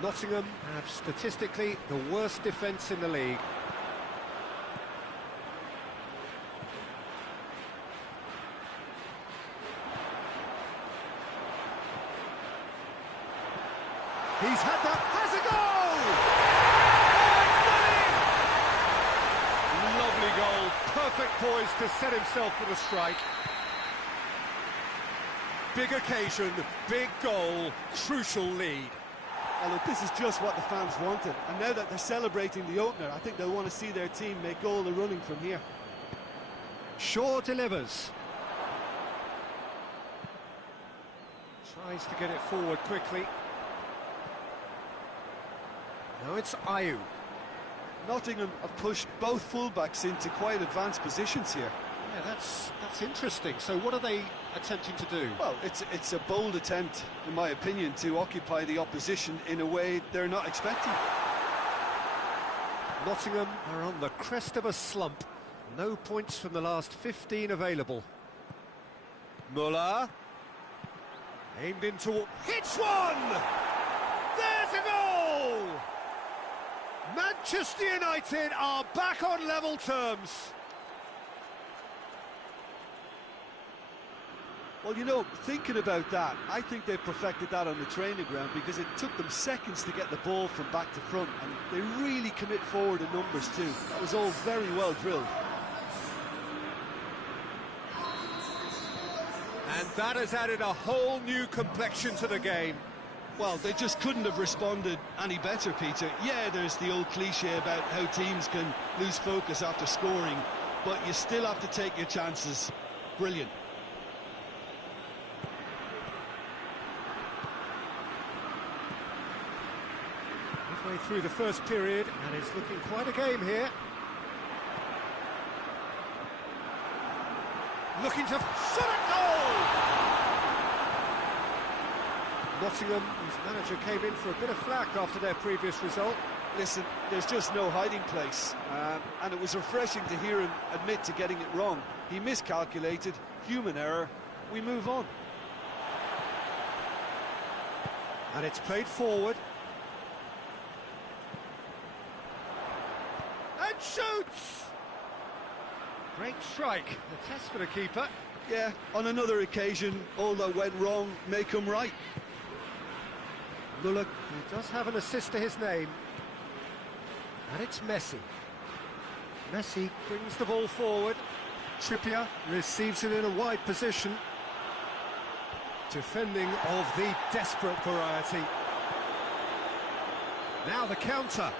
Nottingham have statistically the worst defence in the league. He's had that, has a goal! Oh, lovely goal, perfect poise to set himself for the strike. Big occasion, big goal, crucial lead. Oh, look, this is just what the fans wanted, and now that they're celebrating the opener, I think they'll want to see their team make all the running from here. Shaw delivers. Tries to get it forward quickly. Now it's Ayew. Nottingham have pushed both fullbacks into quite advanced positions here. Yeah, that's interesting. So what are they attempting to do? Well, it's a bold attempt, in my opinion, to occupy the opposition in a way they're not expecting. Nottingham are on the crest of a slump. No points from the last 15 available. Muller. Aimed into... Hits one! There's a goal! Manchester United are back on level terms. Well, you know, thinking about that, I think they've perfected that on the training ground, because it took them seconds to get the ball from back to front, and they really commit forward in numbers too. That was all very well drilled. And that has added a whole new complexion to the game. Well, they just couldn't have responded any better, Peter. Yeah, there's the old cliche about how teams can lose focus after scoring, but you still have to take your chances. Brilliant. Midway through the first period, and it's looking quite a game here. Looking to shot a goal! Nottingham, whose manager came in for a bit of flack after their previous result. Listen, there's just no hiding place, and it was refreshing to hear him admit to getting it wrong. He miscalculated, human error, we move on. And it's played forward. And shoots! Great strike, a test for the keeper. Yeah, on another occasion, all that went wrong may come right. Mullock, who does have an assist to his name. And it's Messi. Messi brings the ball forward. Trippier receives it in a wide position. Defending of the desperate variety. Now the counter.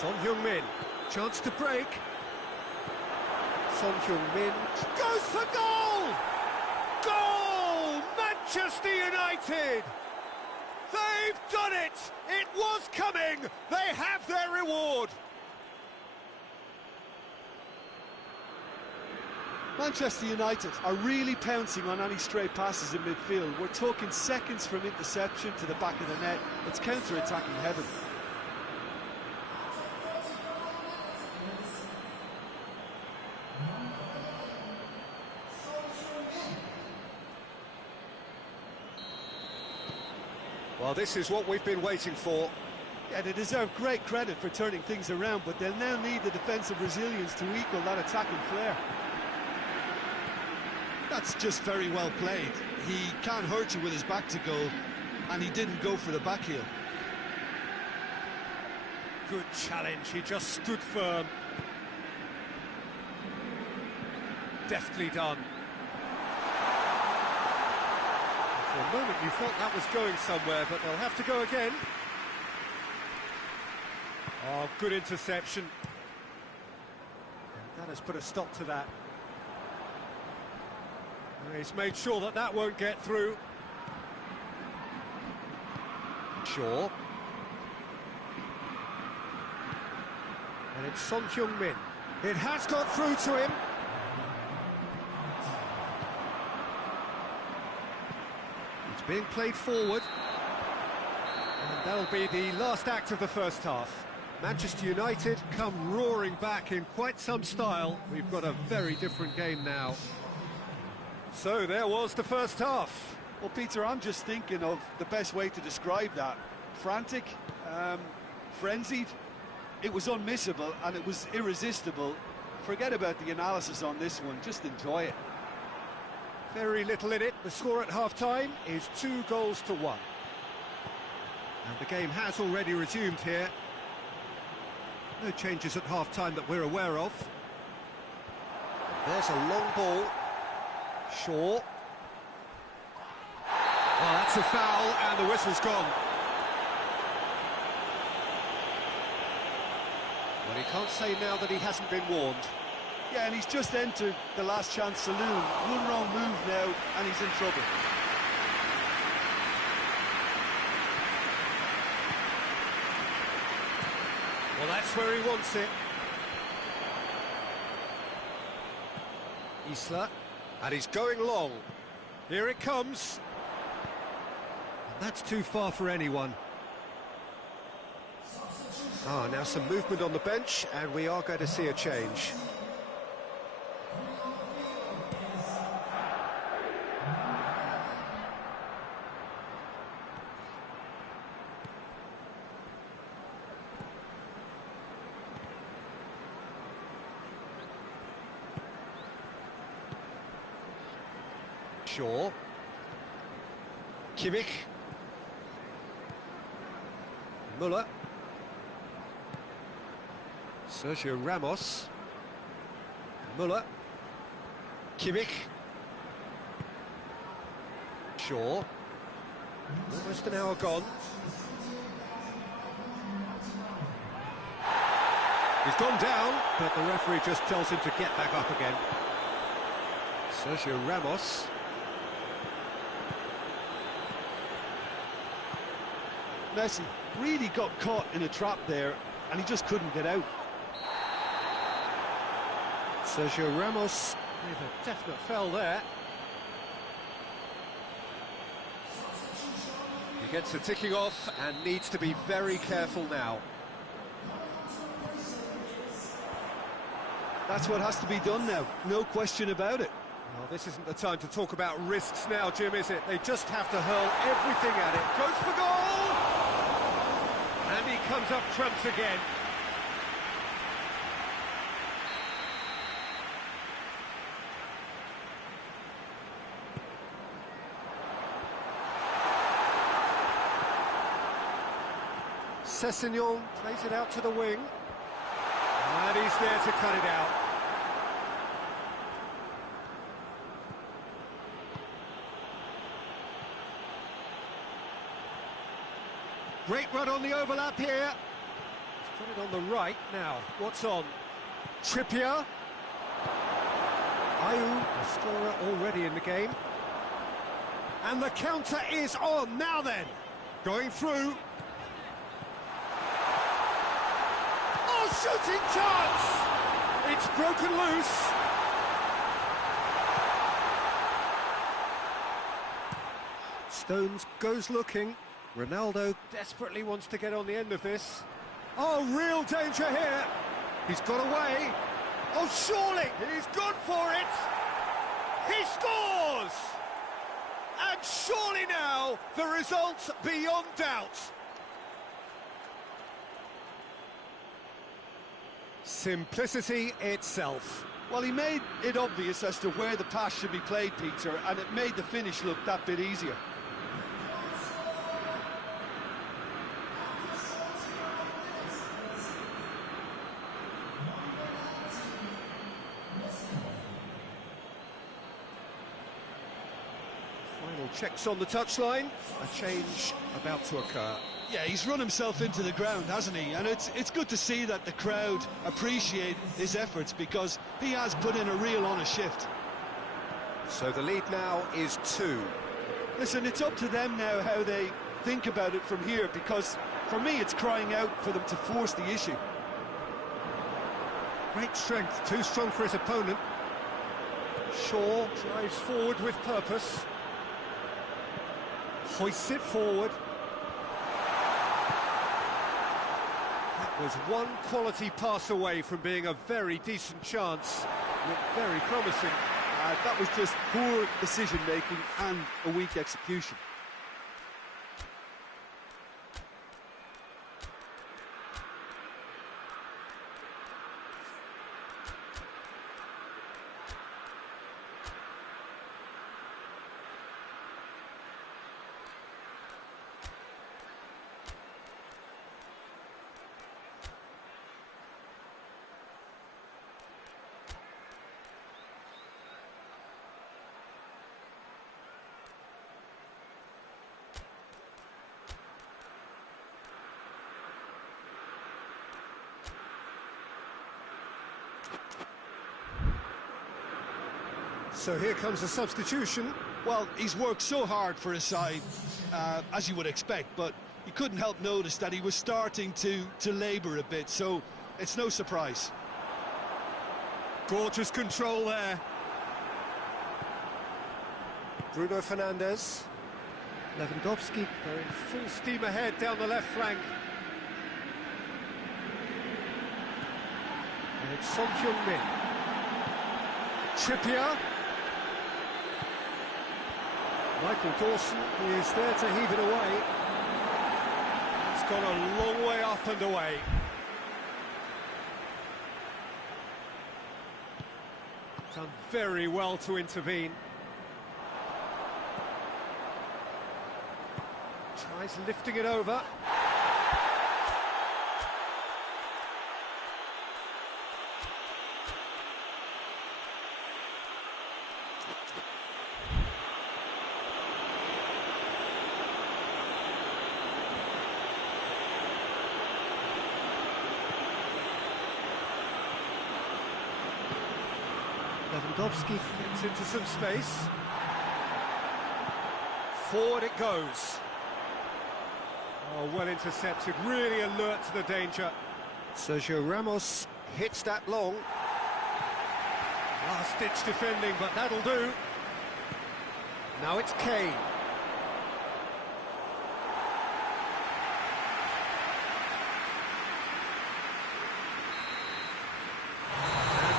Son Heung-min, chance to break. Son Heung-min goes for goal! Goal! Manchester United! They've done it! It was coming! They have their reward! Manchester United are really pouncing on any stray passes in midfield. We're talking seconds from interception to the back of the net. It's counter-attacking heaven. Well, this is what we've been waiting for. Yeah, they deserve great credit for turning things around, but they'll now need the defensive resilience to equal that attacking flair. That's just very well played. He can't hurt you with his back to goal, and he didn't go for the back heel. Good challenge, he just stood firm. Deftly done. For a moment you thought that was going somewhere, but they'll have to go again. Oh, good interception. And that has put a stop to that. He's made sure that that won't get through. Shaw. And it's Son Heung-min. It has got through to him. It's being played forward. And that'll be the last act of the first half. Manchester United come roaring back in quite some style. We've got a very different game now. So there was the first half. Well, Peter, I'm just thinking of the best way to describe that. Frantic, frenzied. It was unmissable and it was irresistible. Forget about the analysis on this one, just enjoy it. Very little in it. The score at half-time is 2-1. And the game has already resumed here. No changes at half-time that we're aware of. And there's a long ball. Shaw. Oh, that's a foul, and the whistle's gone. Well, he can't say now that he hasn't been warned. Yeah, and he's just entered the last chance saloon. One wrong move now, and he's in trouble. Well, that's where he wants it. Isla. And he's going long. Here it comes. And that's too far for anyone. Ah, now some movement on the bench, and we are going to see a change. Shaw. Kimmich. Müller. Sergio Ramos. Müller. Kimmich. Shaw. Almost an hour gone. He's gone down, but the referee just tells him to get back up again. Sergio Ramos. Messi really got caught in a trap there, and he just couldn't get out. Sergio Ramos with a definite foul there. He gets the ticking off and needs to be very careful now. That's what has to be done now, no question about it. Well, this isn't the time to talk about risks now, Jim, is it? They just have to hurl everything at it. Goes for goal! And he comes up trumps again. Sessegnon plays it out to the wing. And he's there to cut it out. Great run on the overlap here. He's put it on the right now. What's on? Trippier. Ayew, a scorer already in the game. And the counter is on. Now then, going through. Shooting chance! It's broken loose. Stones goes looking. Ronaldo desperately wants to get on the end of this. Oh, real danger here. He's got away. Oh, surely he's gone for it. He scores! And surely now the result's beyond doubt. Simplicity itself. Well, he made it obvious as to where the pass should be played, Peter, and it made the finish look that bit easier. Final checks on the touchline. A change about to occur. Yeah, he's run himself into the ground, hasn't he? And it's good to see that the crowd appreciate his efforts, because he has put in a real honest shift. So the lead now is 2. Listen, it's up to them now how they think about it from here, because for me it's crying out for them to force the issue. Great strength, too strong for his opponent. Shaw drives forward with purpose. Hoists it forward. Was one quality pass away from being a very decent chance. Looked very promising. That was just poor decision-making and a weak execution. So here comes a substitution. Well, he's worked so hard for his side, as you would expect, but you couldn't help notice that he was starting to labour a bit, so it's no surprise. Gorgeous control there. Bruno Fernandes. Lewandowski going full steam ahead down the left flank. And it's Son Heung-min. Trippier. Michael Dawson is there to heave it away. It's gone a long way up and away. Done very well to intervene. He's lifting it over. Lewandowski gets into some space. Forward it goes. Oh, well intercepted, really alert to the danger. Sergio Ramos hits that long. Last-ditch defending, but that'll do. Now it's Kane.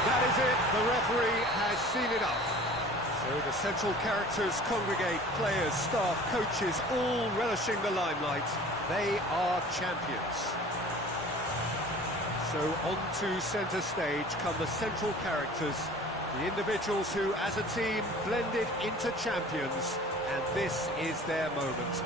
That is it, the referee has seen enough. So the central characters congregate, players, staff, coaches, all relishing the limelight. They are champions. So on to centre stage come the central characters, the individuals who, as a team, blended into champions, and this is their moment.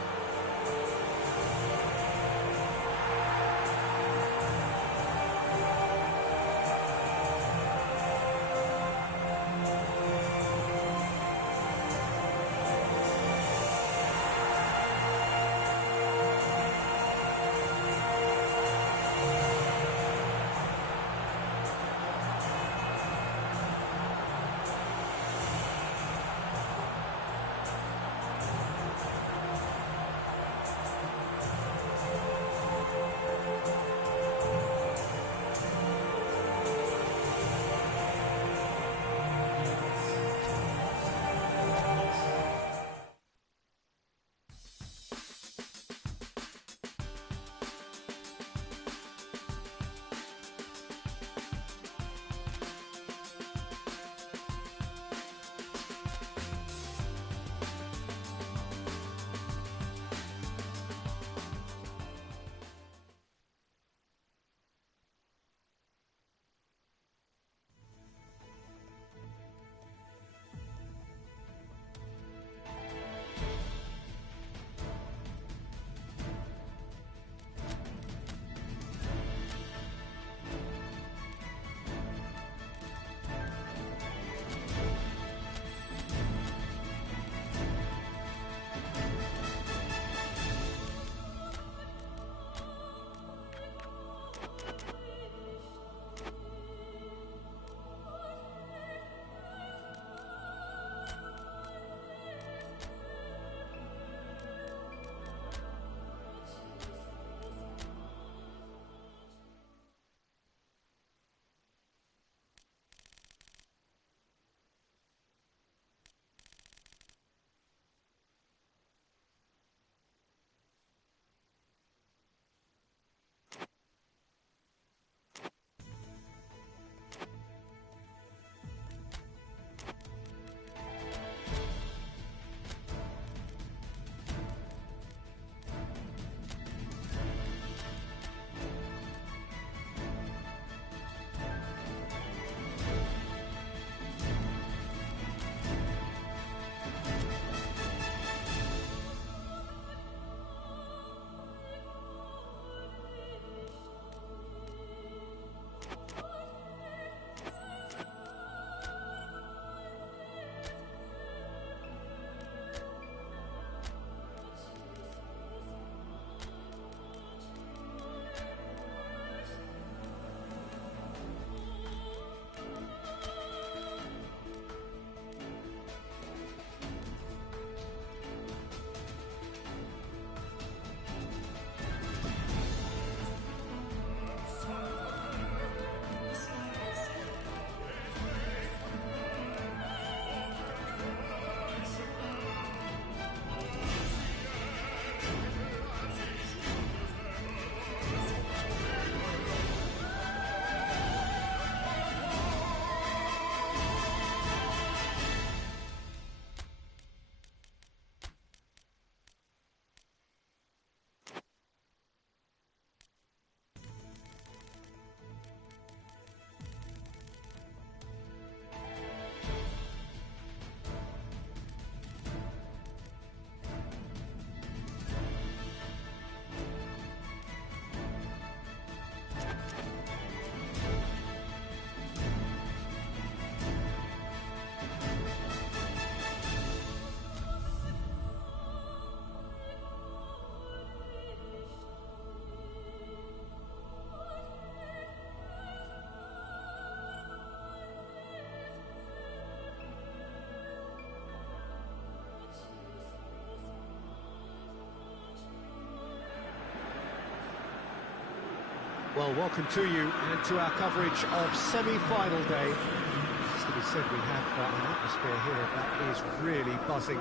Well, welcome to you and to our coverage of semi-final day. As to be said, we have an atmosphere here that is really buzzing.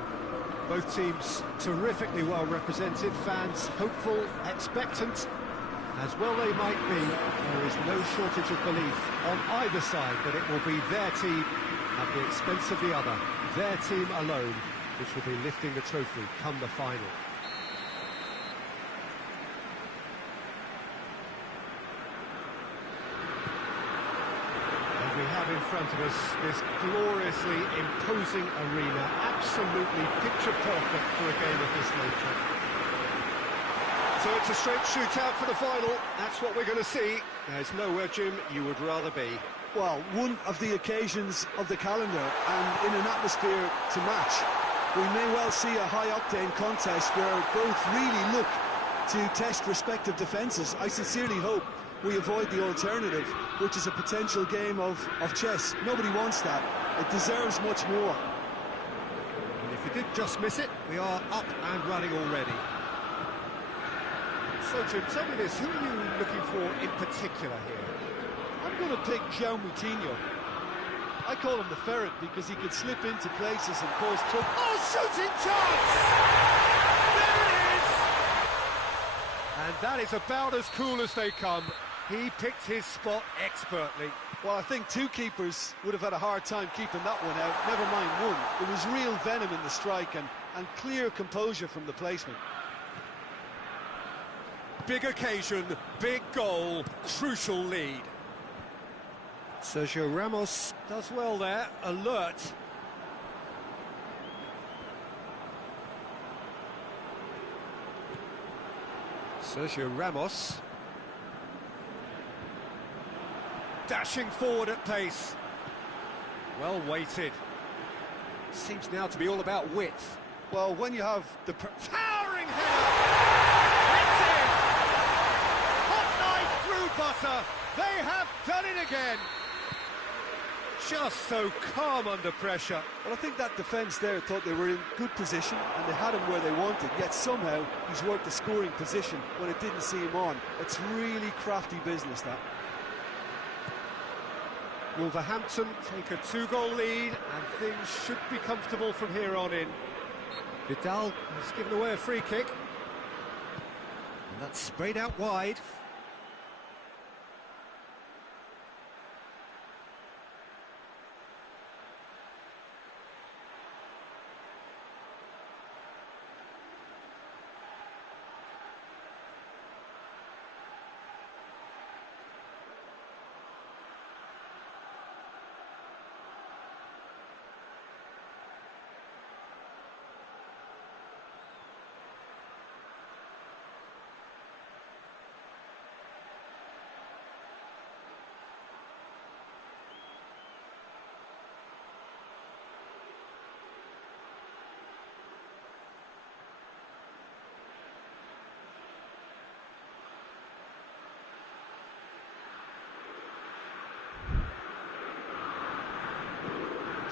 Both teams terrifically well represented, fans hopeful, expectant. As well they might be, there is no shortage of belief on either side that it will be their team at the expense of the other, their team alone, which will be lifting the trophy come the final. We have in front of us this gloriously imposing arena, absolutely picture perfect for a game of this nature. So it's a straight shootout for the final. That's what we're going to see. There's nowhere, Jim, you would rather be. Well, one of the occasions of the calendar, and in an atmosphere to match. We may well see a high-octane contest where both really look to test respective defences. I sincerely hope we avoid the alternative, which is a potential game of chess. Nobody wants that. It deserves much more. And if you did just miss it, we are up and running already. So, Jim, tell me this, who are you looking for in particular here? I'm going to pick Pes2021. I call him the ferret because he could slip into places and cause trouble. Oh, shooting chance! There it is! And that is about as cool as they come. He picked his spot expertly. Well, I think two keepers would have had a hard time keeping that one out, never mind one. There was real venom in the strike and clear composure from the placement. Big occasion, big goal, crucial lead. Sergio Ramos does well there, alert. Sergio Ramos. Dashing forward at pace. Well weighted. Seems now to be all about width. Well, when you have the towering header! It's in! Hot knife through butter! They have done it again! Just so calm under pressure. Well, I think that defence there thought they were in good position and they had him where they wanted, yet somehow he's worked the scoring position when it didn't see him on. It's really crafty business, that. Wolverhampton take a 2-goal lead and things should be comfortable from here on in. Vidal has given away a free kick. And that's sprayed out wide.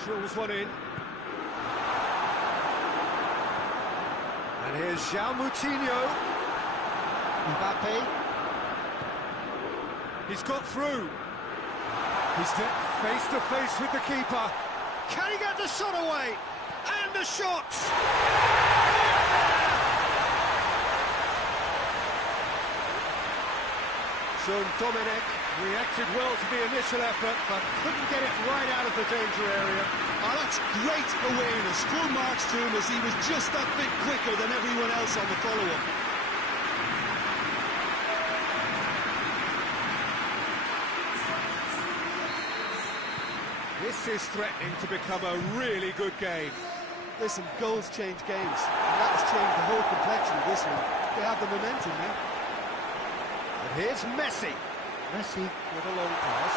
Drills one in. And here's João Moutinho. Mbappe. He's got through. He's face to face with the keeper. Can he get the shot away? And the shot! John Dominic reacted well to the initial effort, but couldn't get it right out of the danger area. Oh, that's great awareness. Full marks to him as he was just that bit quicker than everyone else on the follow-up. This is threatening to become a really good game. Listen, goals change games, and that has changed the whole complexion of this one. They have the momentum now. And here's Messi. Messi with a long pass.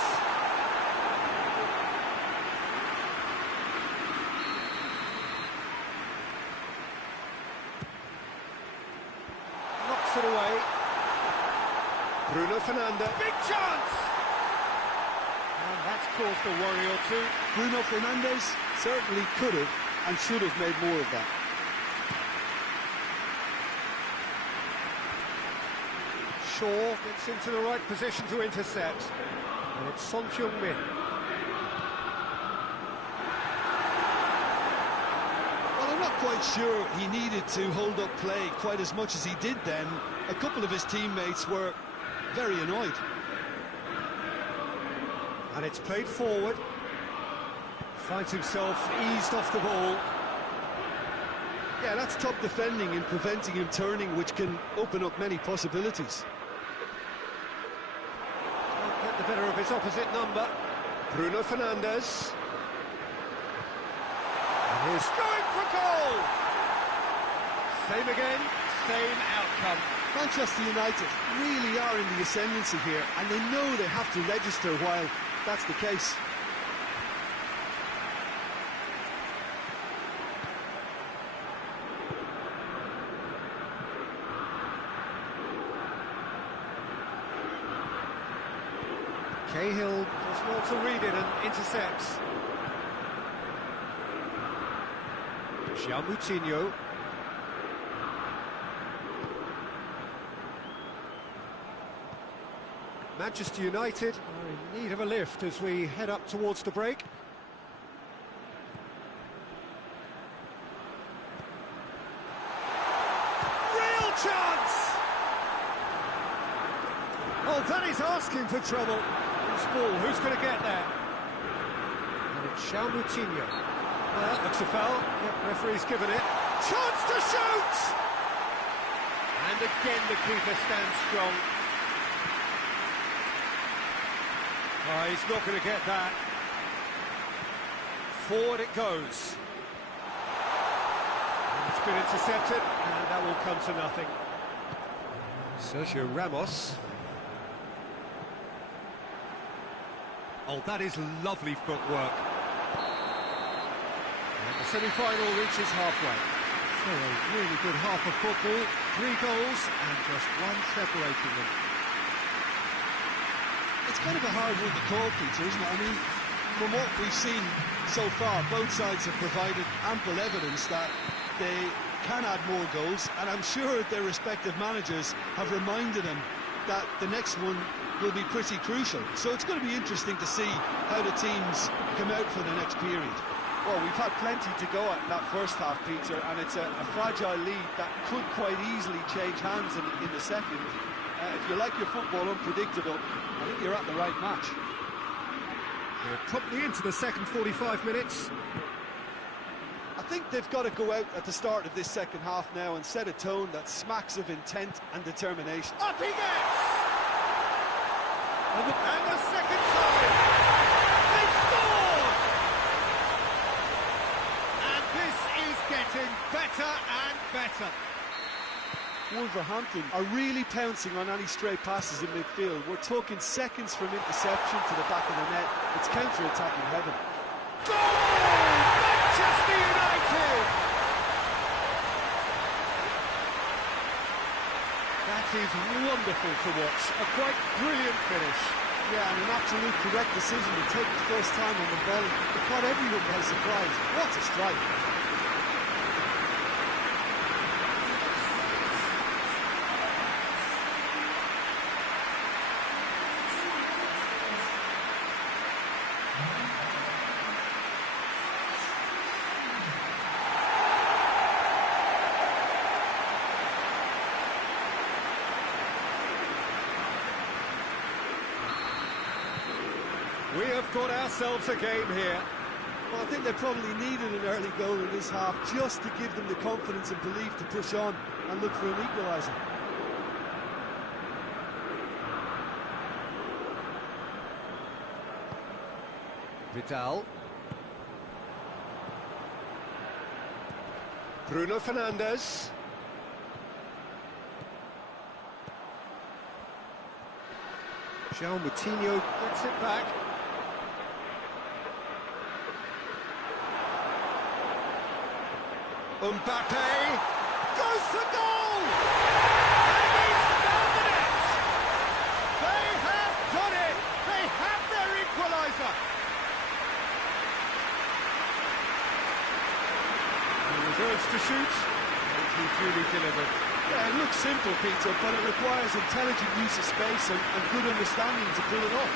Knocks it away. Bruno Fernandes. Big chance! And that's caused a worry or two. Bruno Fernandes certainly could have and should have made more of that. Shaw gets into the right position to intercept. And it's Son Heung-min. Well, I'm not quite sure he needed to hold up play quite as much as he did then. A couple of his teammates were very annoyed. And it's played forward. Finds himself eased off the ball. Yeah, that's top defending and preventing him turning, which can open up many possibilities. Can't get the better of his opposite number. Bruno Fernandes. And he's going for goal! Same again, same outcome. Manchester United really are in the ascendancy here, and they know they have to register while that's the case. Cahill does well to read it and intercepts. Moutinho. Manchester United are in need of a lift as we head up towards the break. Real chance! Oh, that is asking for trouble. This ball, who's going to get there? And it's Moutinho. Well, that looks a foul. Yep, referee's given it. Chance to shoot! And again the keeper stands strong. Oh, he's not going to get that. Forward it goes. And it's been intercepted, and that will come to nothing. Sergio Ramos. Oh, that is lovely footwork. And the semi-final reaches halfway. So a really good half of football. 3 goals and just one separating them. It's kind of a hard one to call, Peter, isn't it? I mean, from what we've seen so far, both sides have provided ample evidence that they can add more goals, and I'm sure their respective managers have reminded them that the next one will be pretty crucial. So it's going to be interesting to see how the teams come out for the next period. Well, we've had plenty to go at that first half, Peter, and it's a fragile lead that could quite easily change hands in the second. If you like your football unpredictable, I think you're at the right match. We're promptly into the second 45 minutes. I think they've got to go out at the start of this second half now and set a tone that smacks of intent and determination. Up he gets! And the second time! They've scored! And this is getting better and better. Wolverhampton are really pouncing on any stray passes in midfield. We're talking seconds from interception to the back of the net. It's counter-attacking heaven. Goal! Manchester United! That is wonderful to watch. A quite brilliant finish. Yeah, and an absolute correct decision to take the first time on the volley. It caught everyone by surprise. What a strike! We have got ourselves a game here. Well, I think they probably needed an early goal in this half just to give them the confidence and belief to push on and look for an equaliser. Vidal. Bruno Fernandes. Moutinho gets it back. Mbappe goes for goal! And he's found the net! They have done it! They have their equaliser! He was urged to shoot, and he duly delivered. Yeah, it looks simple, Peter, but it requires intelligent use of space and good understanding to pull it off.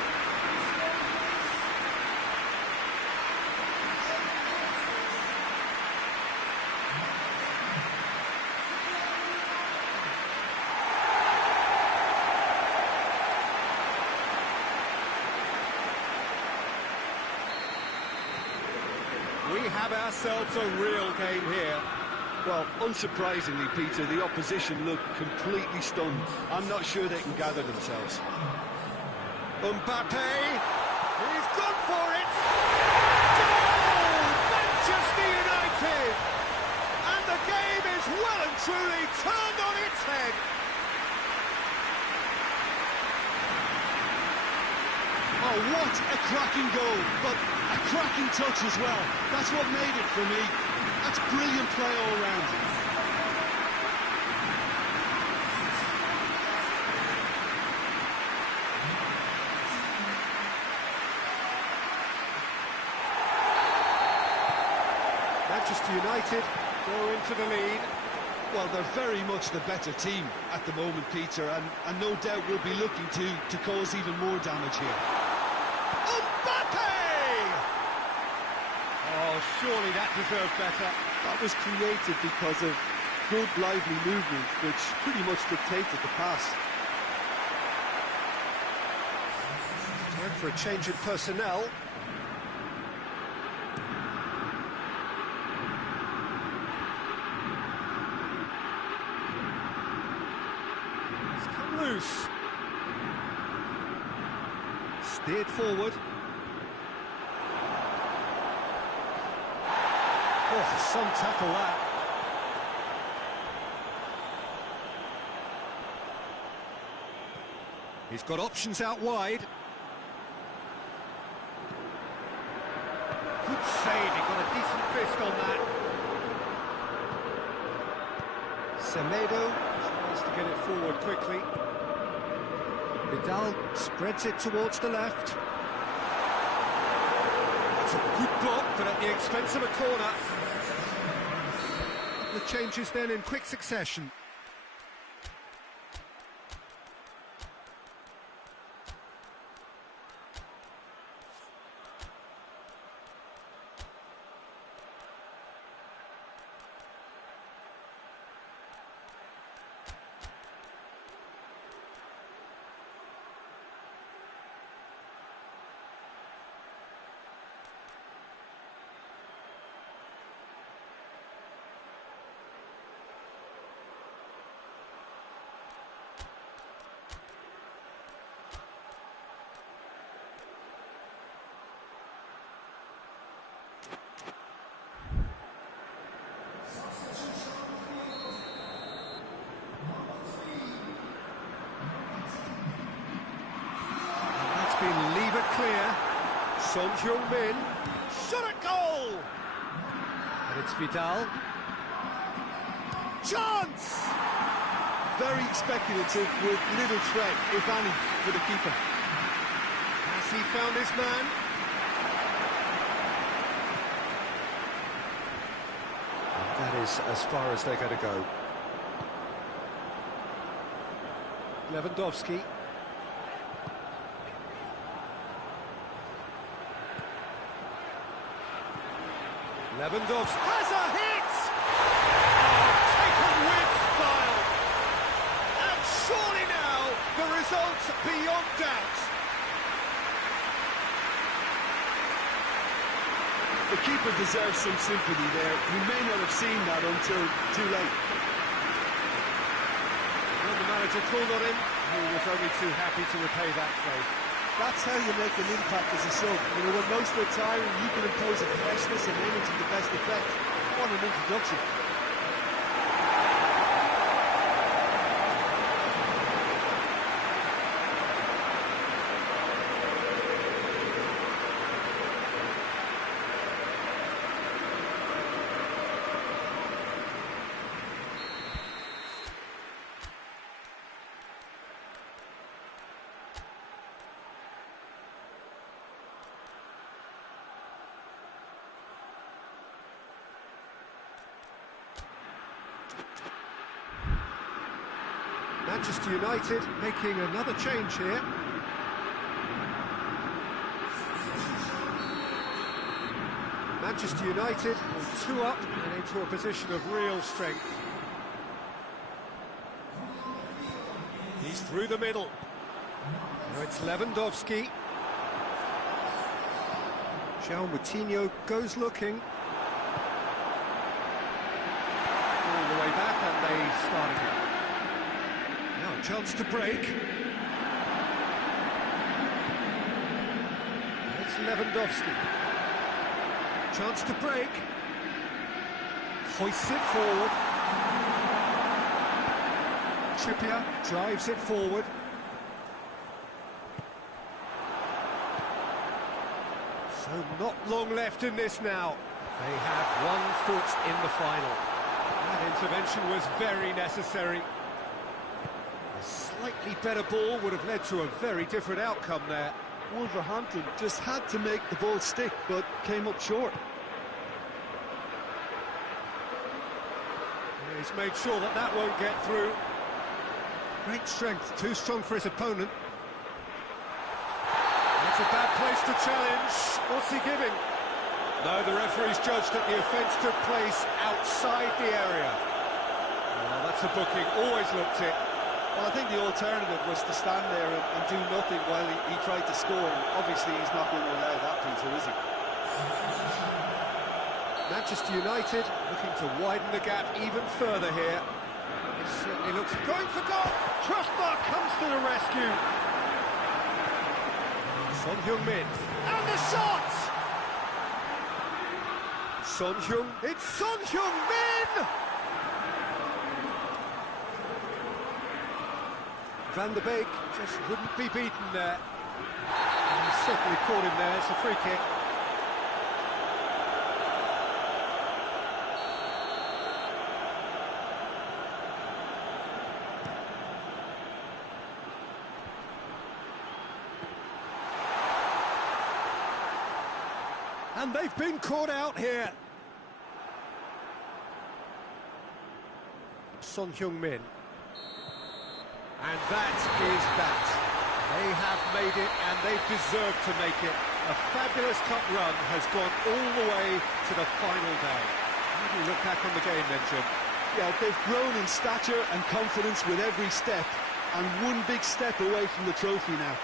We have ourselves a real game here. Well, unsurprisingly, Peter, the opposition look completely stunned. I'm not sure they can gather themselves. Mbappe, he's gone for it! Goal! Manchester United! And the game is well and truly turned on its head. Oh, what a cracking goal, but a cracking touch as well. That's what made it for me. That's brilliant play all round. Manchester United go into the lead. Well, they're very much the better team at the moment, Peter, and no doubt will be looking to cause even more damage here. Mbappe! Oh, surely that deserved better. That was created because of good, lively movement, which pretty much dictated the pass. Time for a change in personnel. It's come loose. Steered forward. Oh, some tackle that. He's got options out wide. Good save, he got a decent fist on that. Semedo tries to get it forward quickly. Vidal spreads it towards the left. That's a good block, but at the expense of a corner. The changes then in quick succession. Been levered clear. Son Heung-min shot at goal, and it's Vidal. Chance! Very speculative with little threat, if any, for the keeper. Has he found his man? And that is as far as they're going to go. Lewandowski. Lewandowski has a hit! Oh, taken with style! And surely now, the result's beyond doubt. The keeper deserves some sympathy there. He may not have seen that until too late. When the manager called on him, he was only too happy to repay that faith. That's how you make an impact as a sub. You know, when most are tiring, you can impose a freshness and energy to best effect. What an introduction. Manchester United making another change here. Manchester United are 2 up and into a position of real strength. He's through the middle. Now it's Lewandowski. João Moutinho goes looking. All the way back and they start again. Now a chance to break. It's Lewandowski. Chance to break. Hoists it forward. Trippier drives it forward. So not long left in this now. They have 1 foot in the final. That intervention was very necessary. A slightly better ball would have led to a very different outcome there. Wolverhampton just had to make the ball stick, but came up short. He's made sure that that won't get through. Great strength, too strong for his opponent. That's a bad place to challenge. What's he giving? No, the referee's judged that the offence took place outside the area. Well, that's a booking, always looked it. Well, I think the alternative was to stand there and do nothing while he tried to score. And obviously, he's not going to allow that, Peter, is he? Manchester United looking to widen the gap even further here. It certainly looks going for goal. Crossbar comes to the rescue. Son Heung-min. And the shot! Son Heung. It's Son Heung-min! Van der Beek just wouldn't be beaten there. And he certainly caught him there. It's a free kick. And they've been caught out here. Son Heung-min. And that is that. They have made it, and they've deserved to make it. A fabulous cup run has gone all the way to the final day. How do you look back on the game then, Jim? Yeah, they've grown in stature and confidence with every step, and 1 big step away from the trophy now.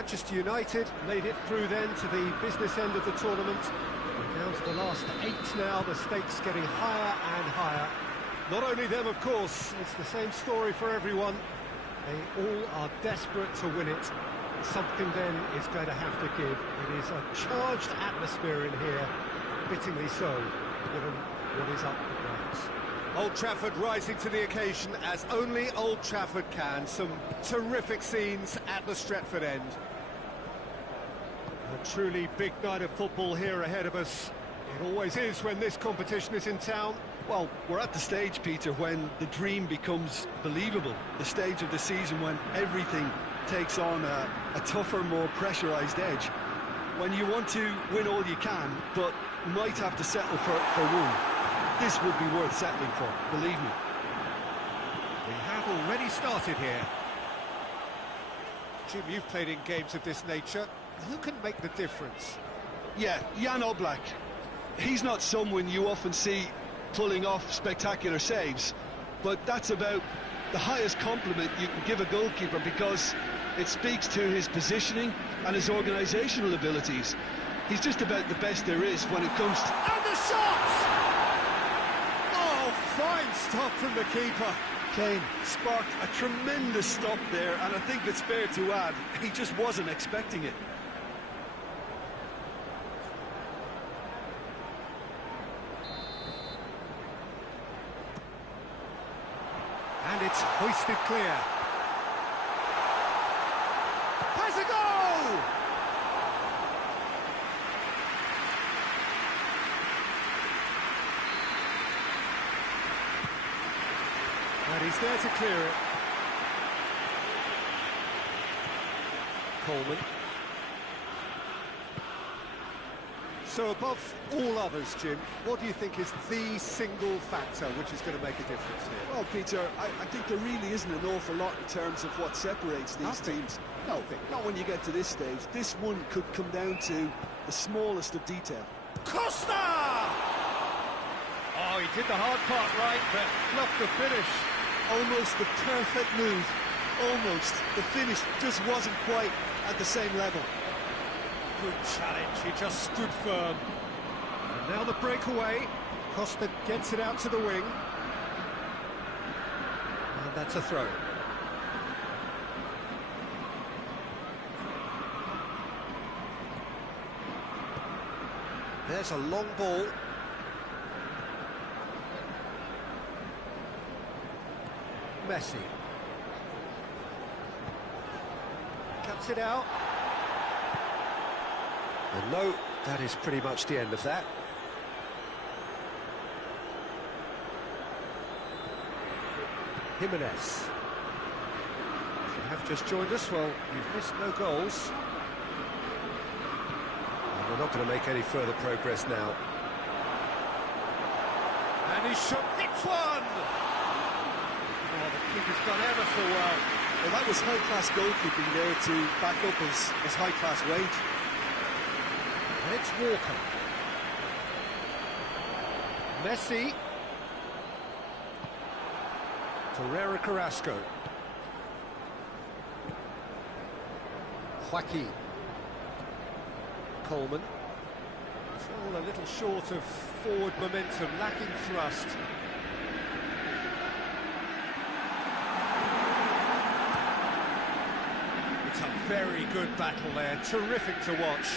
Manchester United made it through then to the business end of the tournament. We're down to the last 8 now, the stakes getting higher and higher. Not only them, of course, it's the same story for everyone. They all are desperate to win it. Something then is going to have to give. It is a charged atmosphere in here, fittingly so, given what is up the grounds. Old Trafford rising to the occasion as only Old Trafford can. Some terrific scenes at the Stretford end. A truly big night of football here ahead of us. It always is when this competition is in town. Well, we're at the stage, Peter, when the dream becomes believable. The stage of the season when everything takes on a tougher, more pressurised edge. When you want to win all you can, but might have to settle for one. This would be worth settling for, believe me. We have already started here. Jim, you've played in games of this nature. Who can make the difference? Yeah, Jan Oblak. He's not someone you often see pulling off spectacular saves, but that's about the highest compliment you can give a goalkeeper, because it speaks to his positioning and his organisational abilities. He's just about the best there is when it comes to... And the shot! Oh, fine stop from the keeper. Kane sparked a tremendous stop there, and I think it's fair to add, he just wasn't expecting it. And it's hoisted clear. Has a goal! And he's there to clear it. Coleman. So above all others, Jim, what do you think is the single factor which is going to make a difference here? Well, Peter, I think there really isn't an awful lot in terms of what separates these teams. No, not when you get to this stage. This one could come down to the smallest of detail. Costa! Oh, he did the hard part right, but fluffed the finish. Almost the perfect move. Almost. The finish just wasn't quite at the same level. Good challenge, he just stood firm. And now the breakaway. Costa gets it out to the wing. And that's a throw. There's a long ball. Messi. Cuts it out. And no, that is pretty much the end of that. Jimenez. If you have just joined us, well, you've missed no goals. And we're not going to make any further progress now. And he shot, hits one! Oh, the keeper's done ever so well. Well, that was high-class goalkeeping there to back up his high-class wage. And it's Walker. Messi. Ferreira Carrasco. Joaquin. Coleman. All a little short of forward momentum, lacking thrust. It's a very good battle there, terrific to watch.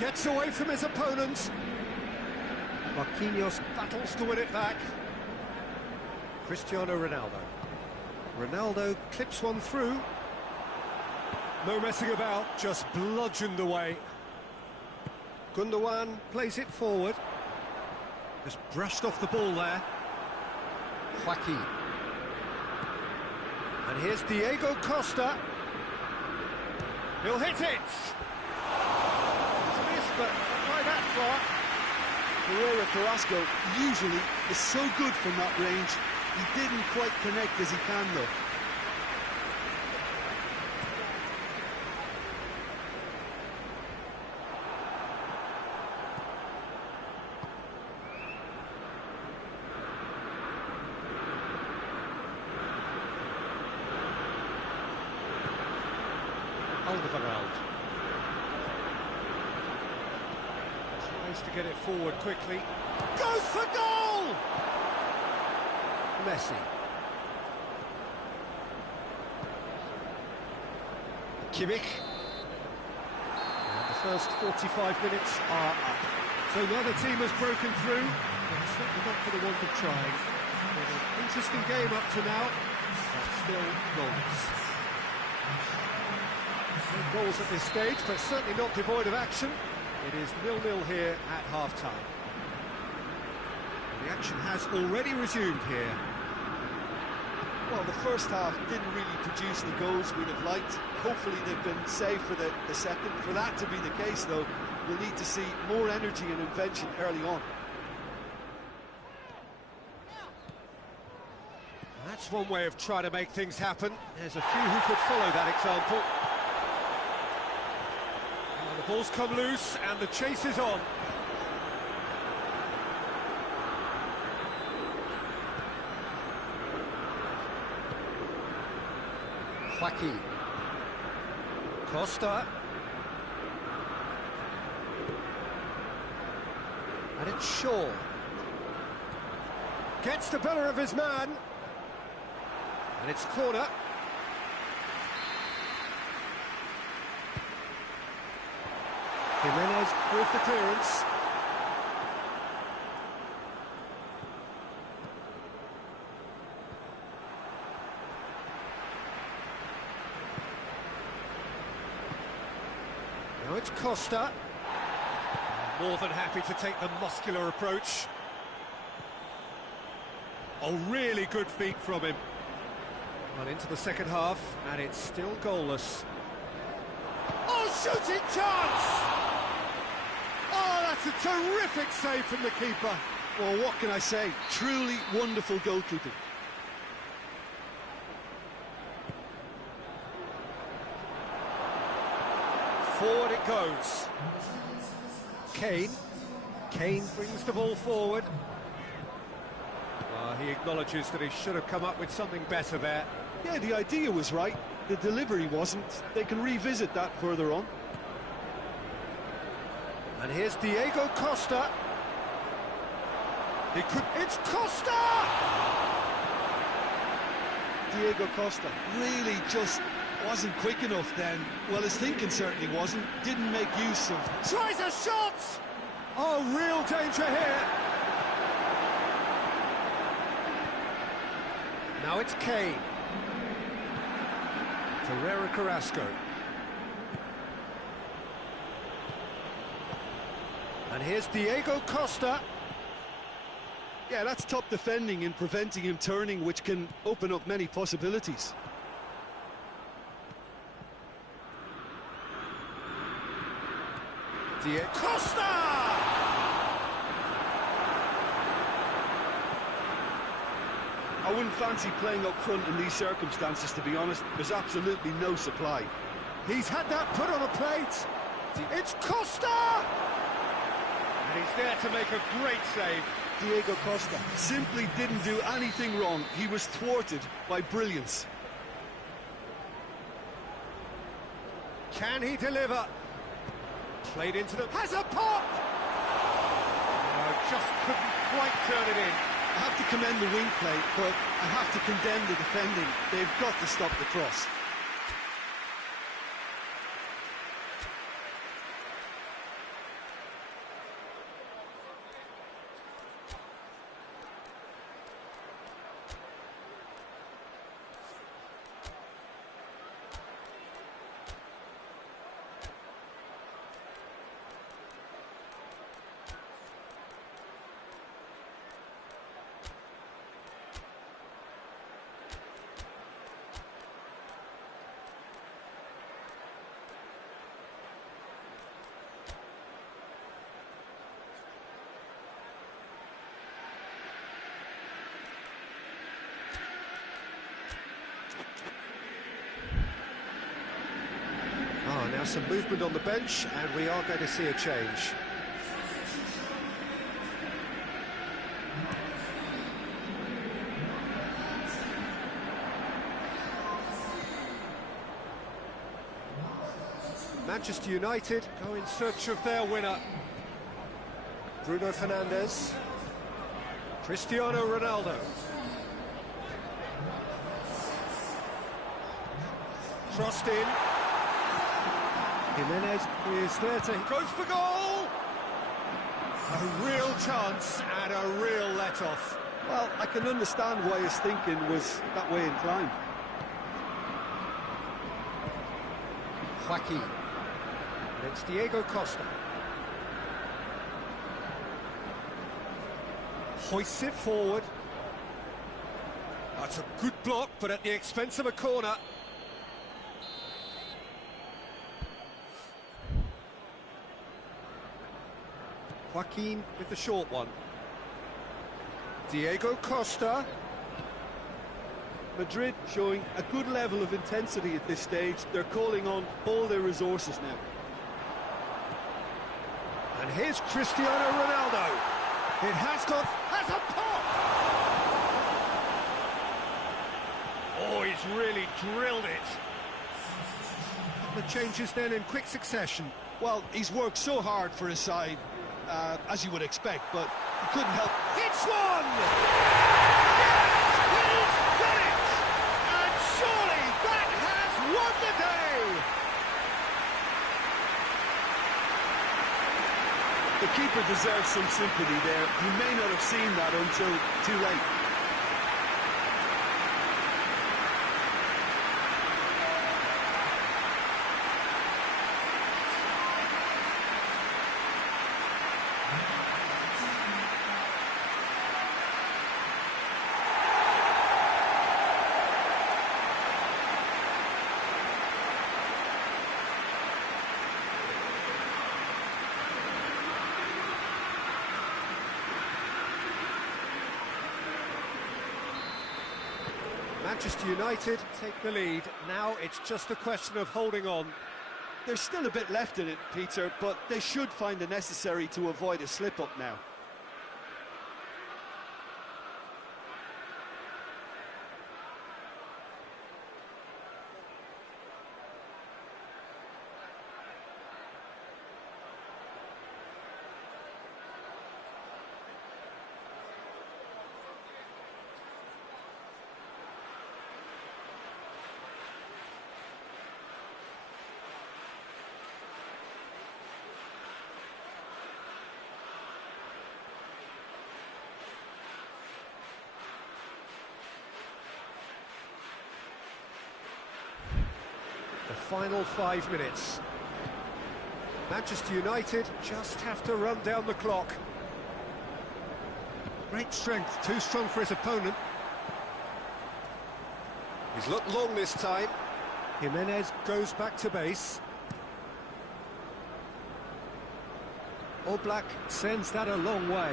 Gets away from his opponent. Marquinhos battles to win it back. Cristiano Ronaldo. Ronaldo clips one through. No messing about, just bludgeoned away. Gundogan plays it forward. Just brushed off the ball there. Joaquin. And here's Diego Costa. He'll hit it! But not by that far. Ferreira Carrasco usually is so good from that range. He didn't quite connect as he can, though. Alderweireld. Tries to get it forward quickly. Goes for goal! Messi. Kimmich. And the first 45 minutes are up. So neither team has broken through, but certainly not for the want of trying. Been an interesting game up to now, but still goals. No goals at this stage, but certainly not devoid of action. It is 0-0 here at half-time. The action has already resumed here. Well, the first half didn't really produce the goals we'd have liked. Hopefully they've been saved for the second. For that to be the case, though, we'll need to see more energy and invention early on. That's one way of trying to make things happen. There's a few who could follow that example. Well, the ball's come loose and the chase is on. Joaquin. Costa. And it's Shaw. Gets the better of his man. And it's corner. Jimenez with the clearance. Now it's Costa. More than happy to take the muscular approach. Oh, really good feet from him. Well, into the second half, and it's still goalless. Oh, shooting chance! Oh, that's a terrific save from the keeper. Well, what can I say? Truly wonderful goalkeeping. Forward it goes. Kane. Kane brings the ball forward. He acknowledges that he should have come up with something better there. Yeah, the idea was right. The delivery wasn't. They can revisit that further on. And here's Diego Costa. It's Costa! Diego Costa really just wasn't quick enough then. Well, his thinking certainly wasn't. Didn't make use of... Tries a shot! Oh, real danger here. Now it's Kane. Ferreira Carrasco. And here's Diego Costa. Yeah, that's top defending and preventing him turning, which can open up many possibilities. Diego Costa! I wouldn't fancy playing up front in these circumstances, to be honest. There's absolutely no supply. He's had that put on a plate. It's Costa! And he's there to make a great save. Diego Costa simply didn't do anything wrong. He was thwarted by brilliance. Can he deliver? Played into the... Has a pop! Oh, just couldn't quite turn it in. I have to commend the wing play, but I have to condemn the defending. They've got to stop the cross. Now some movement on the bench, and we are going to see a change. Manchester United go in search of their winner. Bruno Fernandes. Cristiano Ronaldo. Crossed in. Jimenez is there to... goes for goal! A real chance and a real let-off. Well, I can understand why his thinking was that way inclined. Joaquin. It's Diego Costa. Hoists it forward. That's a good block, but at the expense of a corner. Joaquin with the short one. Diego Costa. Madrid showing a good level of intensity at this stage. They're calling on all their resources now. And here's Cristiano Ronaldo. It has a pop! Oh, he's really drilled it. The changes then in quick succession. Well, he's worked so hard for his side, as you would expect, but he couldn't help. It's one! Yes, he's done it! And surely that has won the day! The keeper deserves some sympathy there. He may not have seen that until too late. Manchester United take the lead. Now it's just a question of holding on. There's still a bit left in it, Peter, but they should find the necessary to avoid a slip-up now. The final 5 minutes. Manchester United just have to run down the clock. Great strength, too strong for his opponent. He's looked long this time. Jimenez goes back to base. Oblak sends that a long way.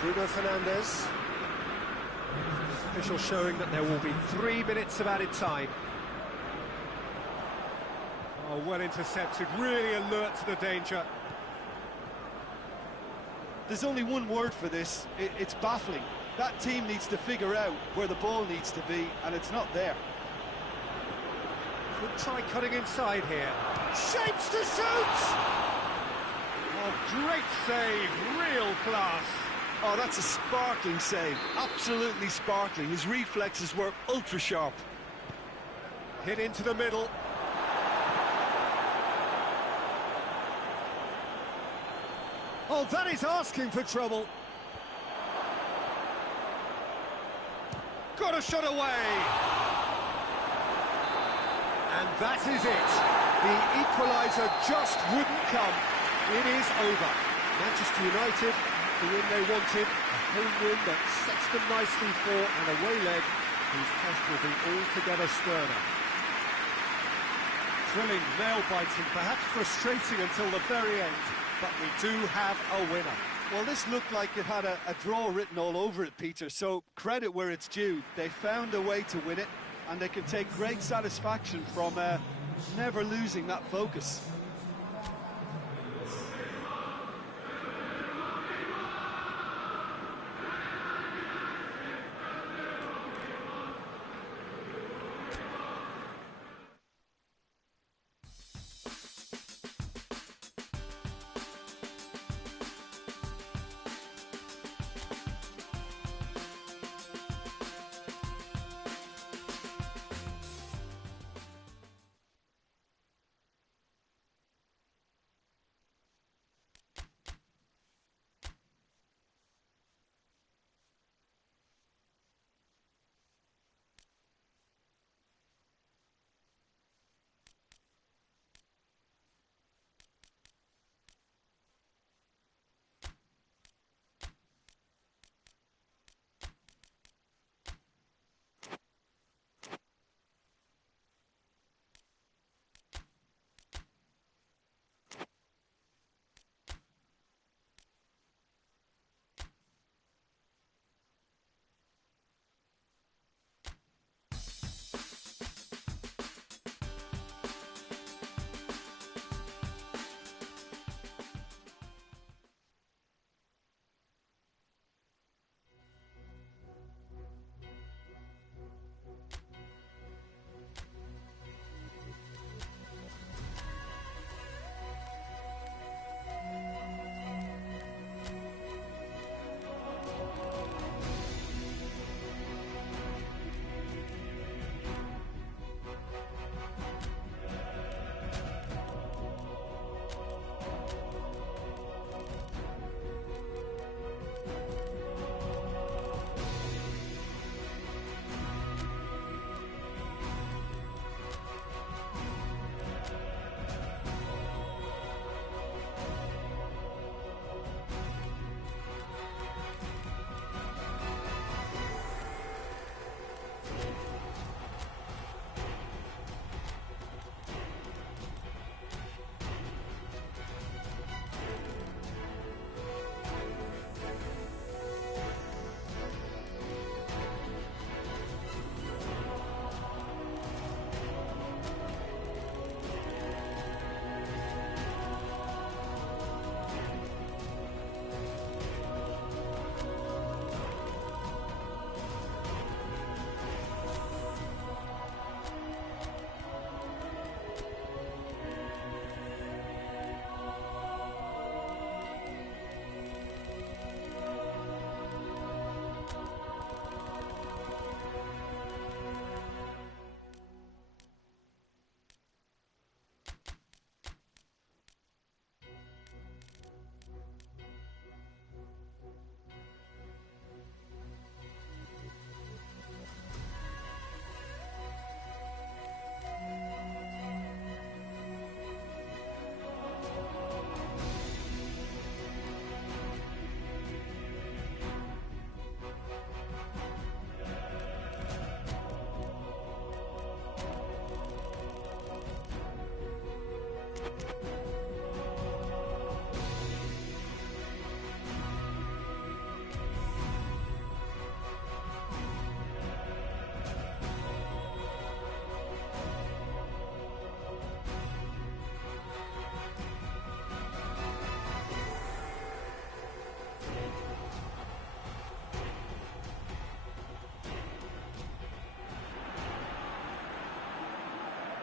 Bruno Fernandes. Official showing that there will be 3 minutes of added time. Oh, well intercepted, really alert to the danger. There's only one word for this, it's baffling. That team needs to figure out where the ball needs to be, and it's not there. Could try cutting inside here. Shapes to shoot! Oh, great save, real class. Oh, that's a sparkling save, absolutely sparkling. His reflexes were ultra sharp. Hit into the middle. Oh, that is asking for trouble. Got a shot away. And that is it. The equaliser just wouldn't come. It is over. Manchester United, the win they wanted, a home win that sets them nicely for an away leg whose test will be altogether sterner. Thrilling, nail-biting, perhaps frustrating until the very end, but we do have a winner. Well, this looked like it had a draw written all over it, Peter, so credit where it's due. They found a way to win it, and they can take great satisfaction from never losing that focus.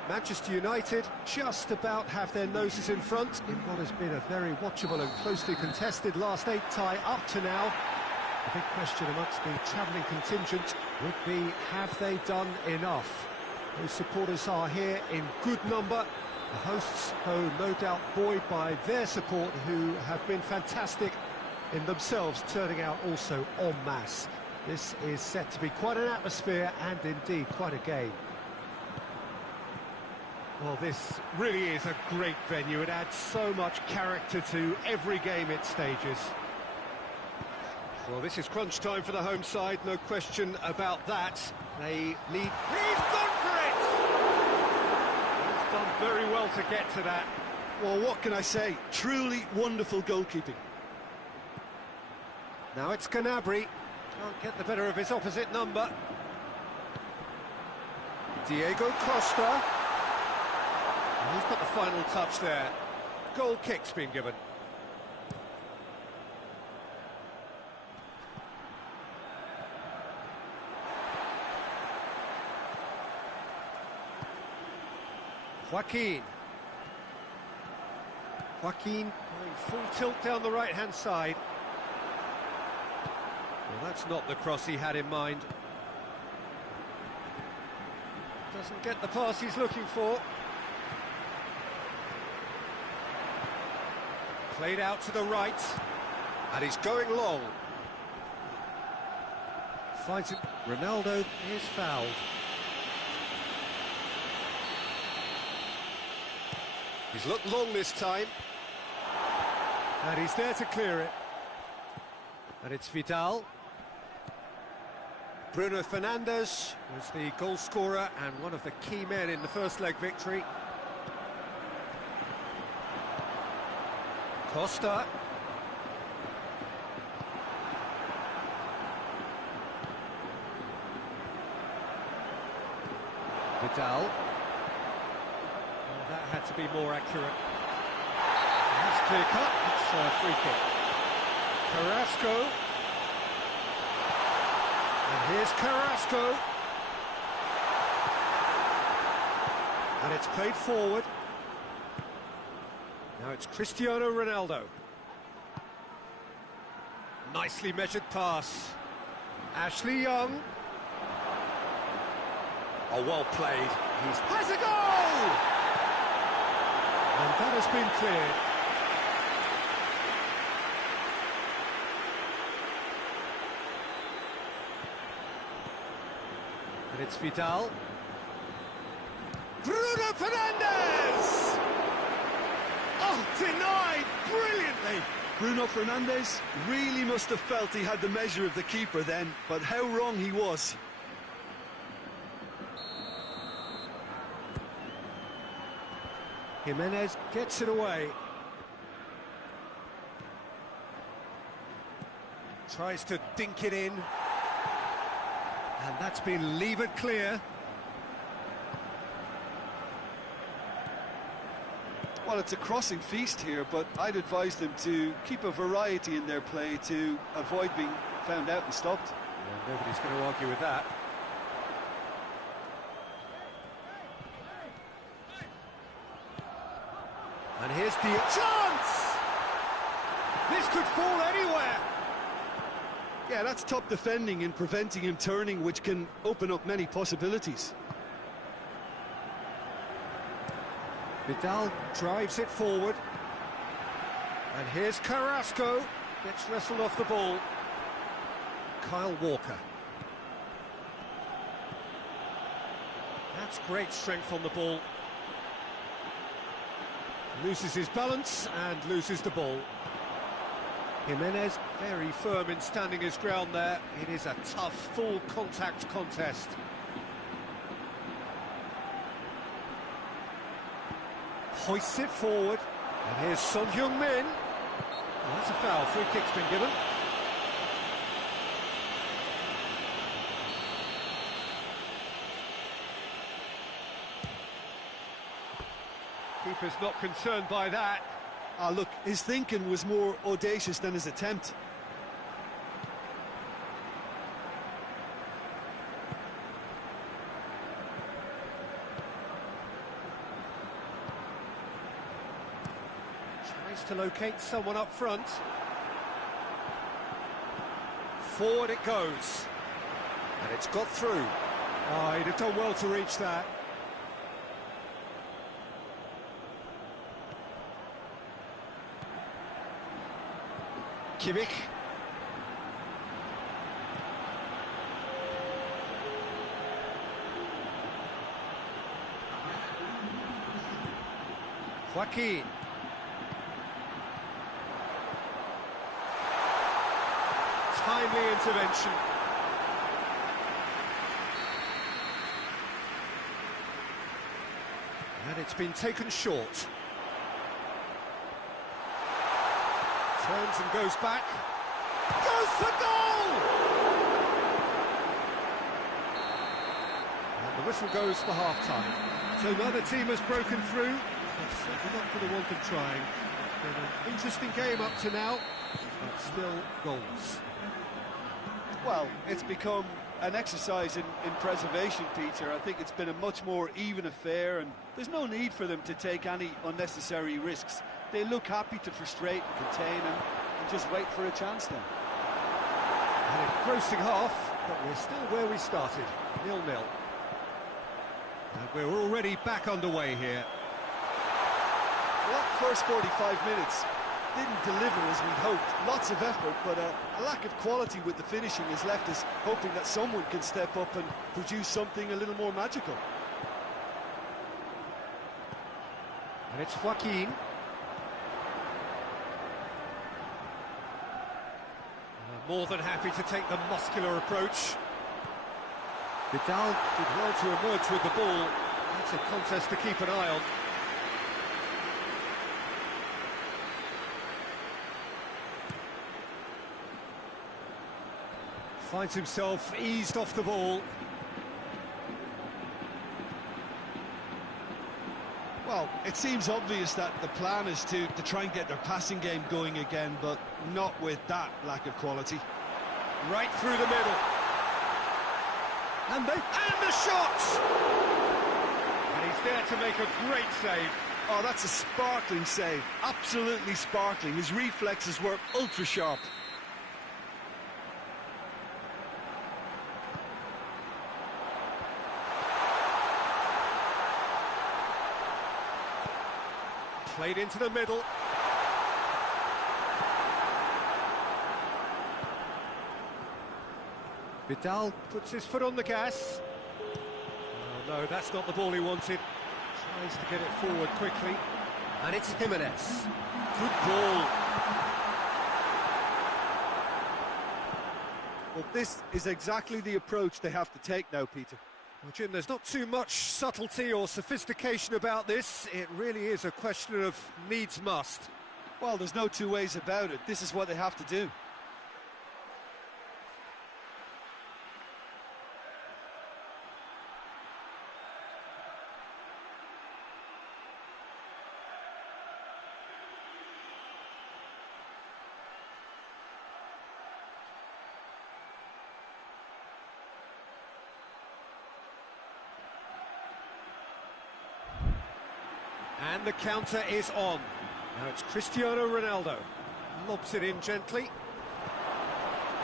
Manchester United just about have their noses in front in what has been a very watchable and closely contested last 8 tie up to now. The big question amongst the travelling contingent would be, have they done enough? Those supporters are here in good number. The hosts, though, no doubt buoyed by their support, who have been fantastic in themselves, turning out also en masse. This is set to be quite an atmosphere and indeed quite a game. Well, this really is a great venue. It adds so much character to every game it stages. Well, this is crunch time for the home side, no question about that. They lead. He's gone for it! He's done very well to get to that. Well, what can I say? Truly wonderful goalkeeping. Now it's Gnabry. Can't get the better of his opposite number. Diego Costa. And he's got the final touch there. Goal kick's been given. Joaquin going full tilt down the right-hand side. Well, that's not the cross he had in mind. Doesn't get the pass he's looking for. Played out to the right, and he's going long. Finds it. Ronaldo is fouled. He's looked long this time. And he's there to clear it. And it's Vidal. Bruno Fernandes was the goal scorer and one of the key men in the first leg victory. Costa. Vidal. That had to be more accurate. That's clear cut. It's a free kick. Carrasco. And here's Carrasco. And it's played forward. Now it's Cristiano Ronaldo. Nicely measured pass. Ashley Young. Oh, well played. He has a goal! And that has been cleared. And it's Vidal. Bruno Fernandes! Oh, denied brilliantly! Bruno Fernandes really must have felt he had the measure of the keeper then, but how wrong he was. Jimenez gets it away. Tries to dink it in. And that's been levered clear. Well, it's a crossing feast here, but I'd advise them to keep a variety in their play to avoid being found out and stopped. Yeah, nobody's going to argue with that. And here's the chance! This could fall anywhere! Yeah, that's top defending and preventing him turning, which can open up many possibilities. Vidal drives it forward. And here's Carrasco. Gets wrestled off the ball. Kyle Walker. That's great strength on the ball. Loses his balance and loses the ball. Jimenez very firm in standing his ground there. It is a tough, full contact contest. Hoists it forward. And here's Son Heung-min. Oh, that's a foul. Free kick's been given. Keeper's not concerned by that. Ah, look, his thinking was more audacious than his attempt. Tries to locate someone up front. Forward it goes. And it's got through. Oh, he'd have done well to reach that. Kimmich. Joaquin. Timely intervention. And it's been taken short. Turns and goes back. Goes for goal! And the whistle goes for half-time. So neither team has broken through. But certainly not for the want of trying. It's been an interesting game up to now, but still goals. Well, it's become an exercise in preservation, Peter. I think it's been a much more even affair, and there's no need for them to take any unnecessary risks. They look happy to frustrate and contain and just wait for a chance now. An engrossing half, but we're still where we started, 0-0. And we're already back underway here. Well, that first 45 minutes didn't deliver as we'd hoped. Lots of effort, but a lack of quality with the finishing has left us hoping that someone can step up and produce something a little more magical. And it's Joaquin. More than happy to take the muscular approach. Vidal did well to emerge with the ball. That's a contest to keep an eye on. Finds himself eased off the ball. Well, it seems obvious that the plan is to try and get their passing game going again, but not with that lack of quality. Right through the middle. And the shot! And he's there to make a great save. Oh, that's a sparkling save. Absolutely sparkling. His reflexes were ultra sharp. Played into the middle. Vidal puts his foot on the gas. Oh, no, that's not the ball he wanted. Tries to get it forward quickly. And it's Jimenez. Good ball. Well, this is exactly the approach they have to take now, Peter. Well, Jim, there's not too much subtlety or sophistication about this. It really is a question of needs must. Well, there's no two ways about it. This is what they have to do. And the counter is on. Now it's Cristiano Ronaldo. Lobs it in gently.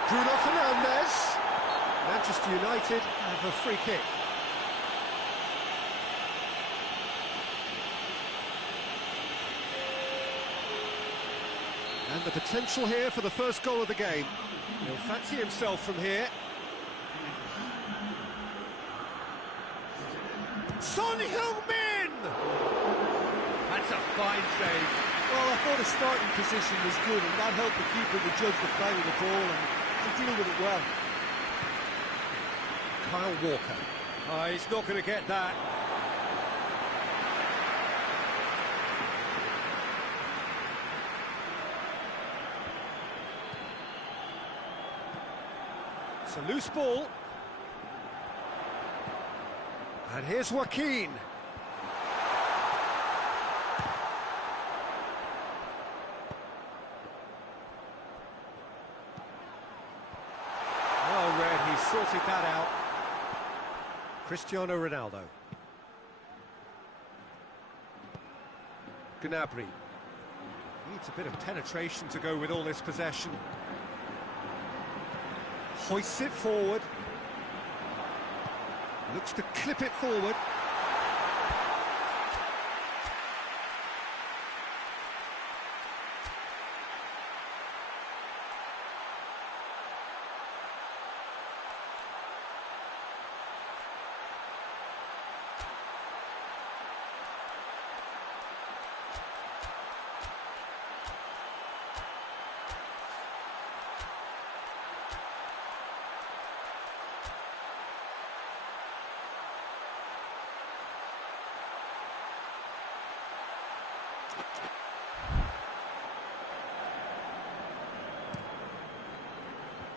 Bruno Fernandes. Manchester United have a free kick. And the potential here for the first goal of the game. He'll fancy himself from here. Son Heung-min! That's a fine save. Well, I thought his starting position was good, and that helped the keeper to judge the flight of the ball and deal with it well. Kyle Walker. Oh, he's not going to get that. It's a loose ball. And here's Joaquin. Well read, he sorted that out. Cristiano Ronaldo. Gnabry. Needs a bit of penetration to go with all this possession. Hoists it forward. Looks to clip it forward.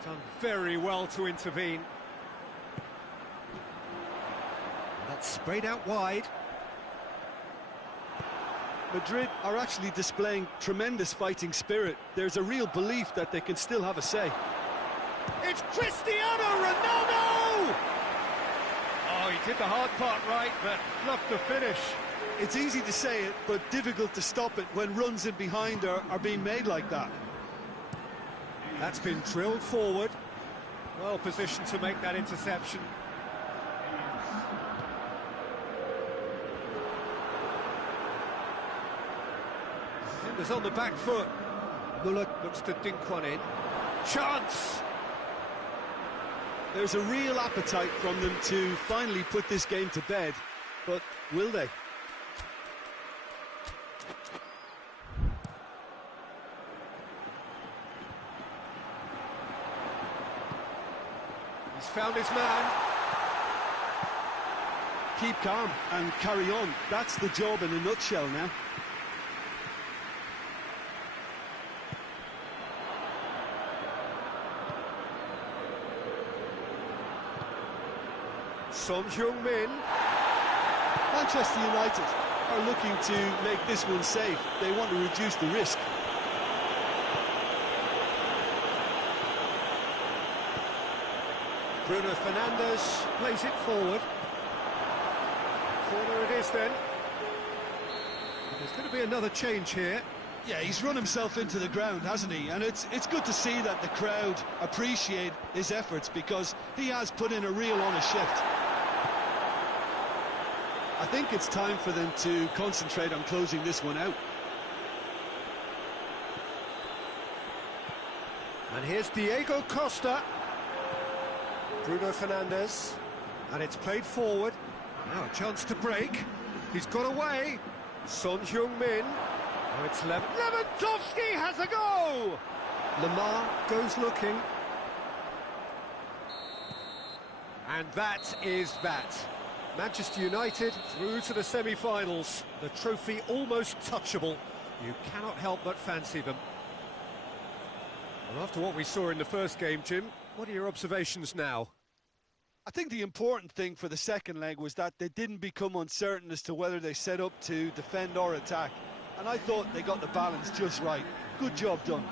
Done very well to intervene. That's sprayed out wide. Madrid are actually displaying tremendous fighting spirit. There's a real belief that they can still have a say. It's Cristiano Ronaldo! Oh, he did the hard part right, but fluffed the finish. It's easy to say it, but difficult to stop it when runs in behind are being made like that. That's been drilled forward. Well positioned to make that interception. Defenders on the back foot. Muller looks to dink one in. Chance! There's a real appetite from them to finally put this game to bed, but will they? He's found his man. Keep calm and carry on. That's the job in a nutshell now. Son Heung-min. Manchester United are looking to make this one safe. They want to reduce the risk. Bruno Fernandes plays it forward. Corner it is then. There's going to be another change here. Yeah, he's run himself into the ground, hasn't he? And it's good to see that the crowd appreciate his efforts, because he has put in a real honest shift. I think it's time for them to concentrate on closing this one out. And here's Diego Costa. Bruno Fernandes. And it's played forward. Now a chance to break. He's got away. Son Heung-min. Now it's Lewandowski has a go! Lamar goes looking. And that is that. Manchester United through to the semi-finals. The trophy almost touchable. You cannot help but fancy them. Well, after what we saw in the first game, Jim, what are your observations now? I think the important thing for the second leg was that they didn't become uncertain as to whether they set up to defend or attack. And I thought they got the balance just right. Good job done.